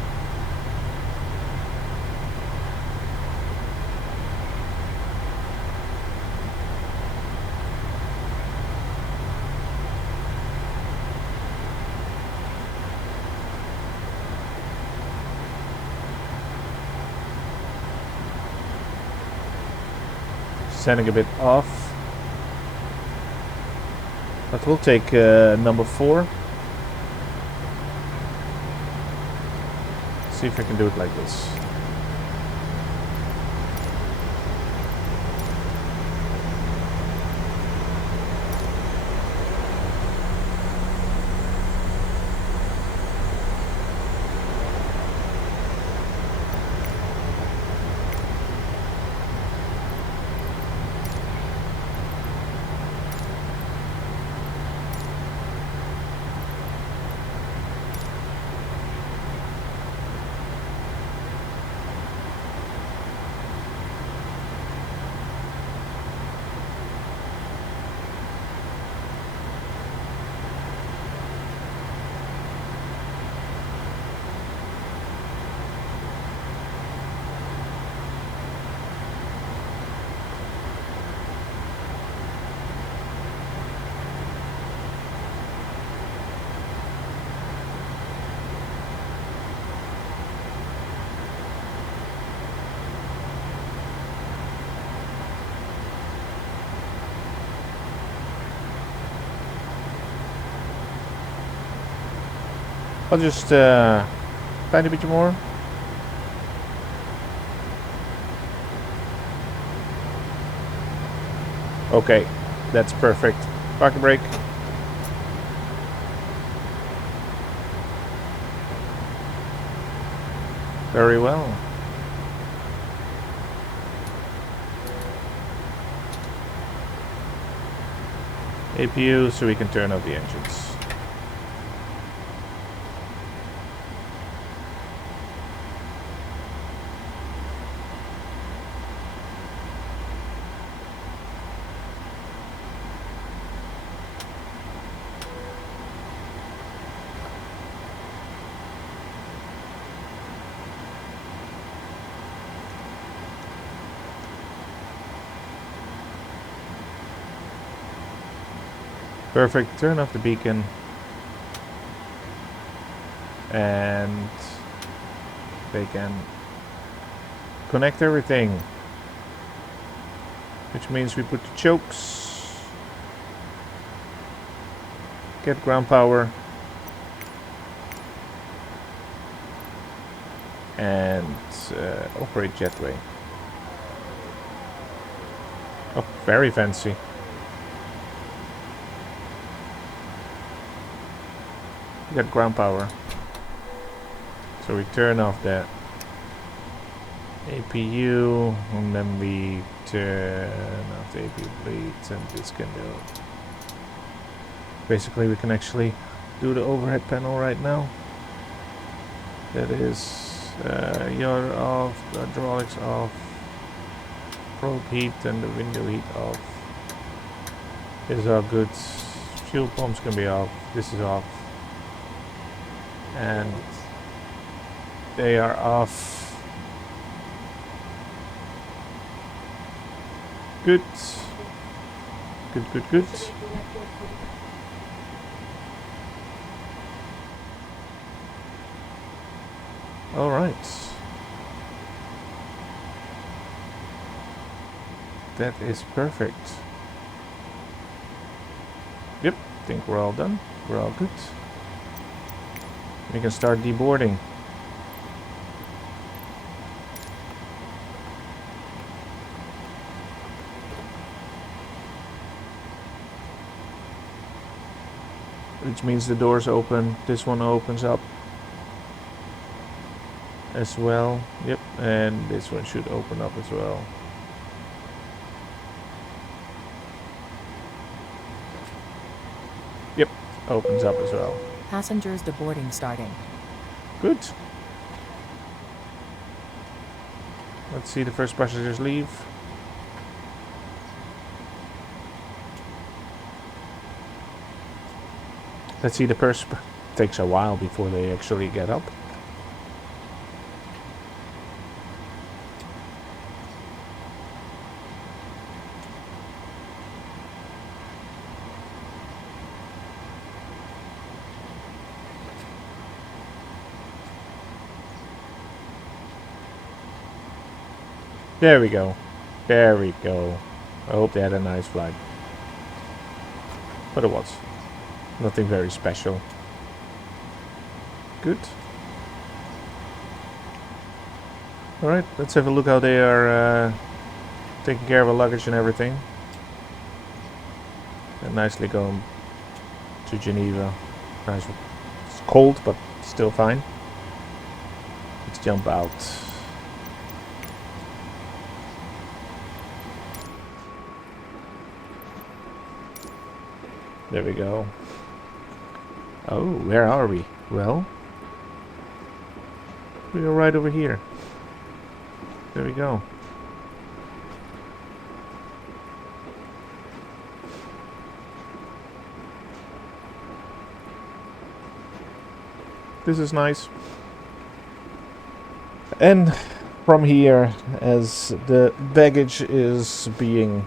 Standing a bit off. But we'll take number 4. see if I can do it like this. I'll just tiny bit more. Okay, that's perfect. Parking brake. Very well. APU so we can turn off the engines. Perfect, turn off the beacon and they can connect everything, which means we put the chokes, get ground power and operate jetway. Oh, very fancy. Got ground power, so we turn off that APU and then we turn off the APU blades and this can do. Basically we can actually do the overhead panel right now. That is yaw off, hydraulics off, probe heat and the window heat off. This is all good. Fuel pumps can be off, this is off. And they are off. Good. Good, good, good. All right. That is perfect. Yep, I think we're all done. We're all good. We can start deboarding. Which means the doors open. This one opens up as well. Yep, and this one should open up as well. Yep, opens up as well. Passengers deboarding starting. Good. Let's see the first passengers leave. Let's see the first. Takes a while before they actually get up. There we go. There we go. I hope they had a nice flight. But it was. Nothing very special. Good. Alright, let's have a look how they are taking care of the luggage and everything. And nicely going to Geneva. Nice. It's cold, but still fine. Let's jump out. There we go. Oh, where are we? Well, we are right over here. There we go. This is nice. And from here, as the baggage is being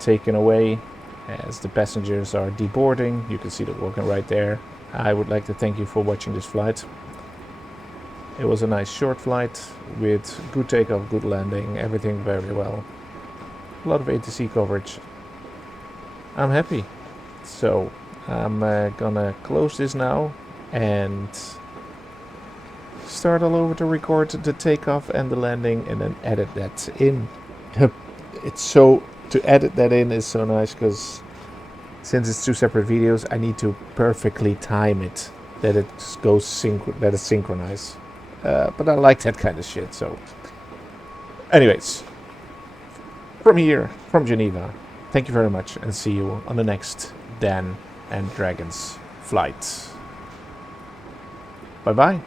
taken away, as the passengers are deboarding, you can see them walking right there. I would like to thank you for watching this flight. It was a nice short flight with good takeoff, good landing, everything very well. A lot of ATC coverage. I'm happy. So I'm gonna close this now and start all over to record the takeoff and the landing and then edit that in. It's so, to edit that in is so nice because since it's two separate videos, I need to perfectly time it that it goes that it's synchronized. But I like that kind of shit. So, anyways, from here, from Geneva, thank you very much, and see you on the next Dan and Dragons flight. Bye bye.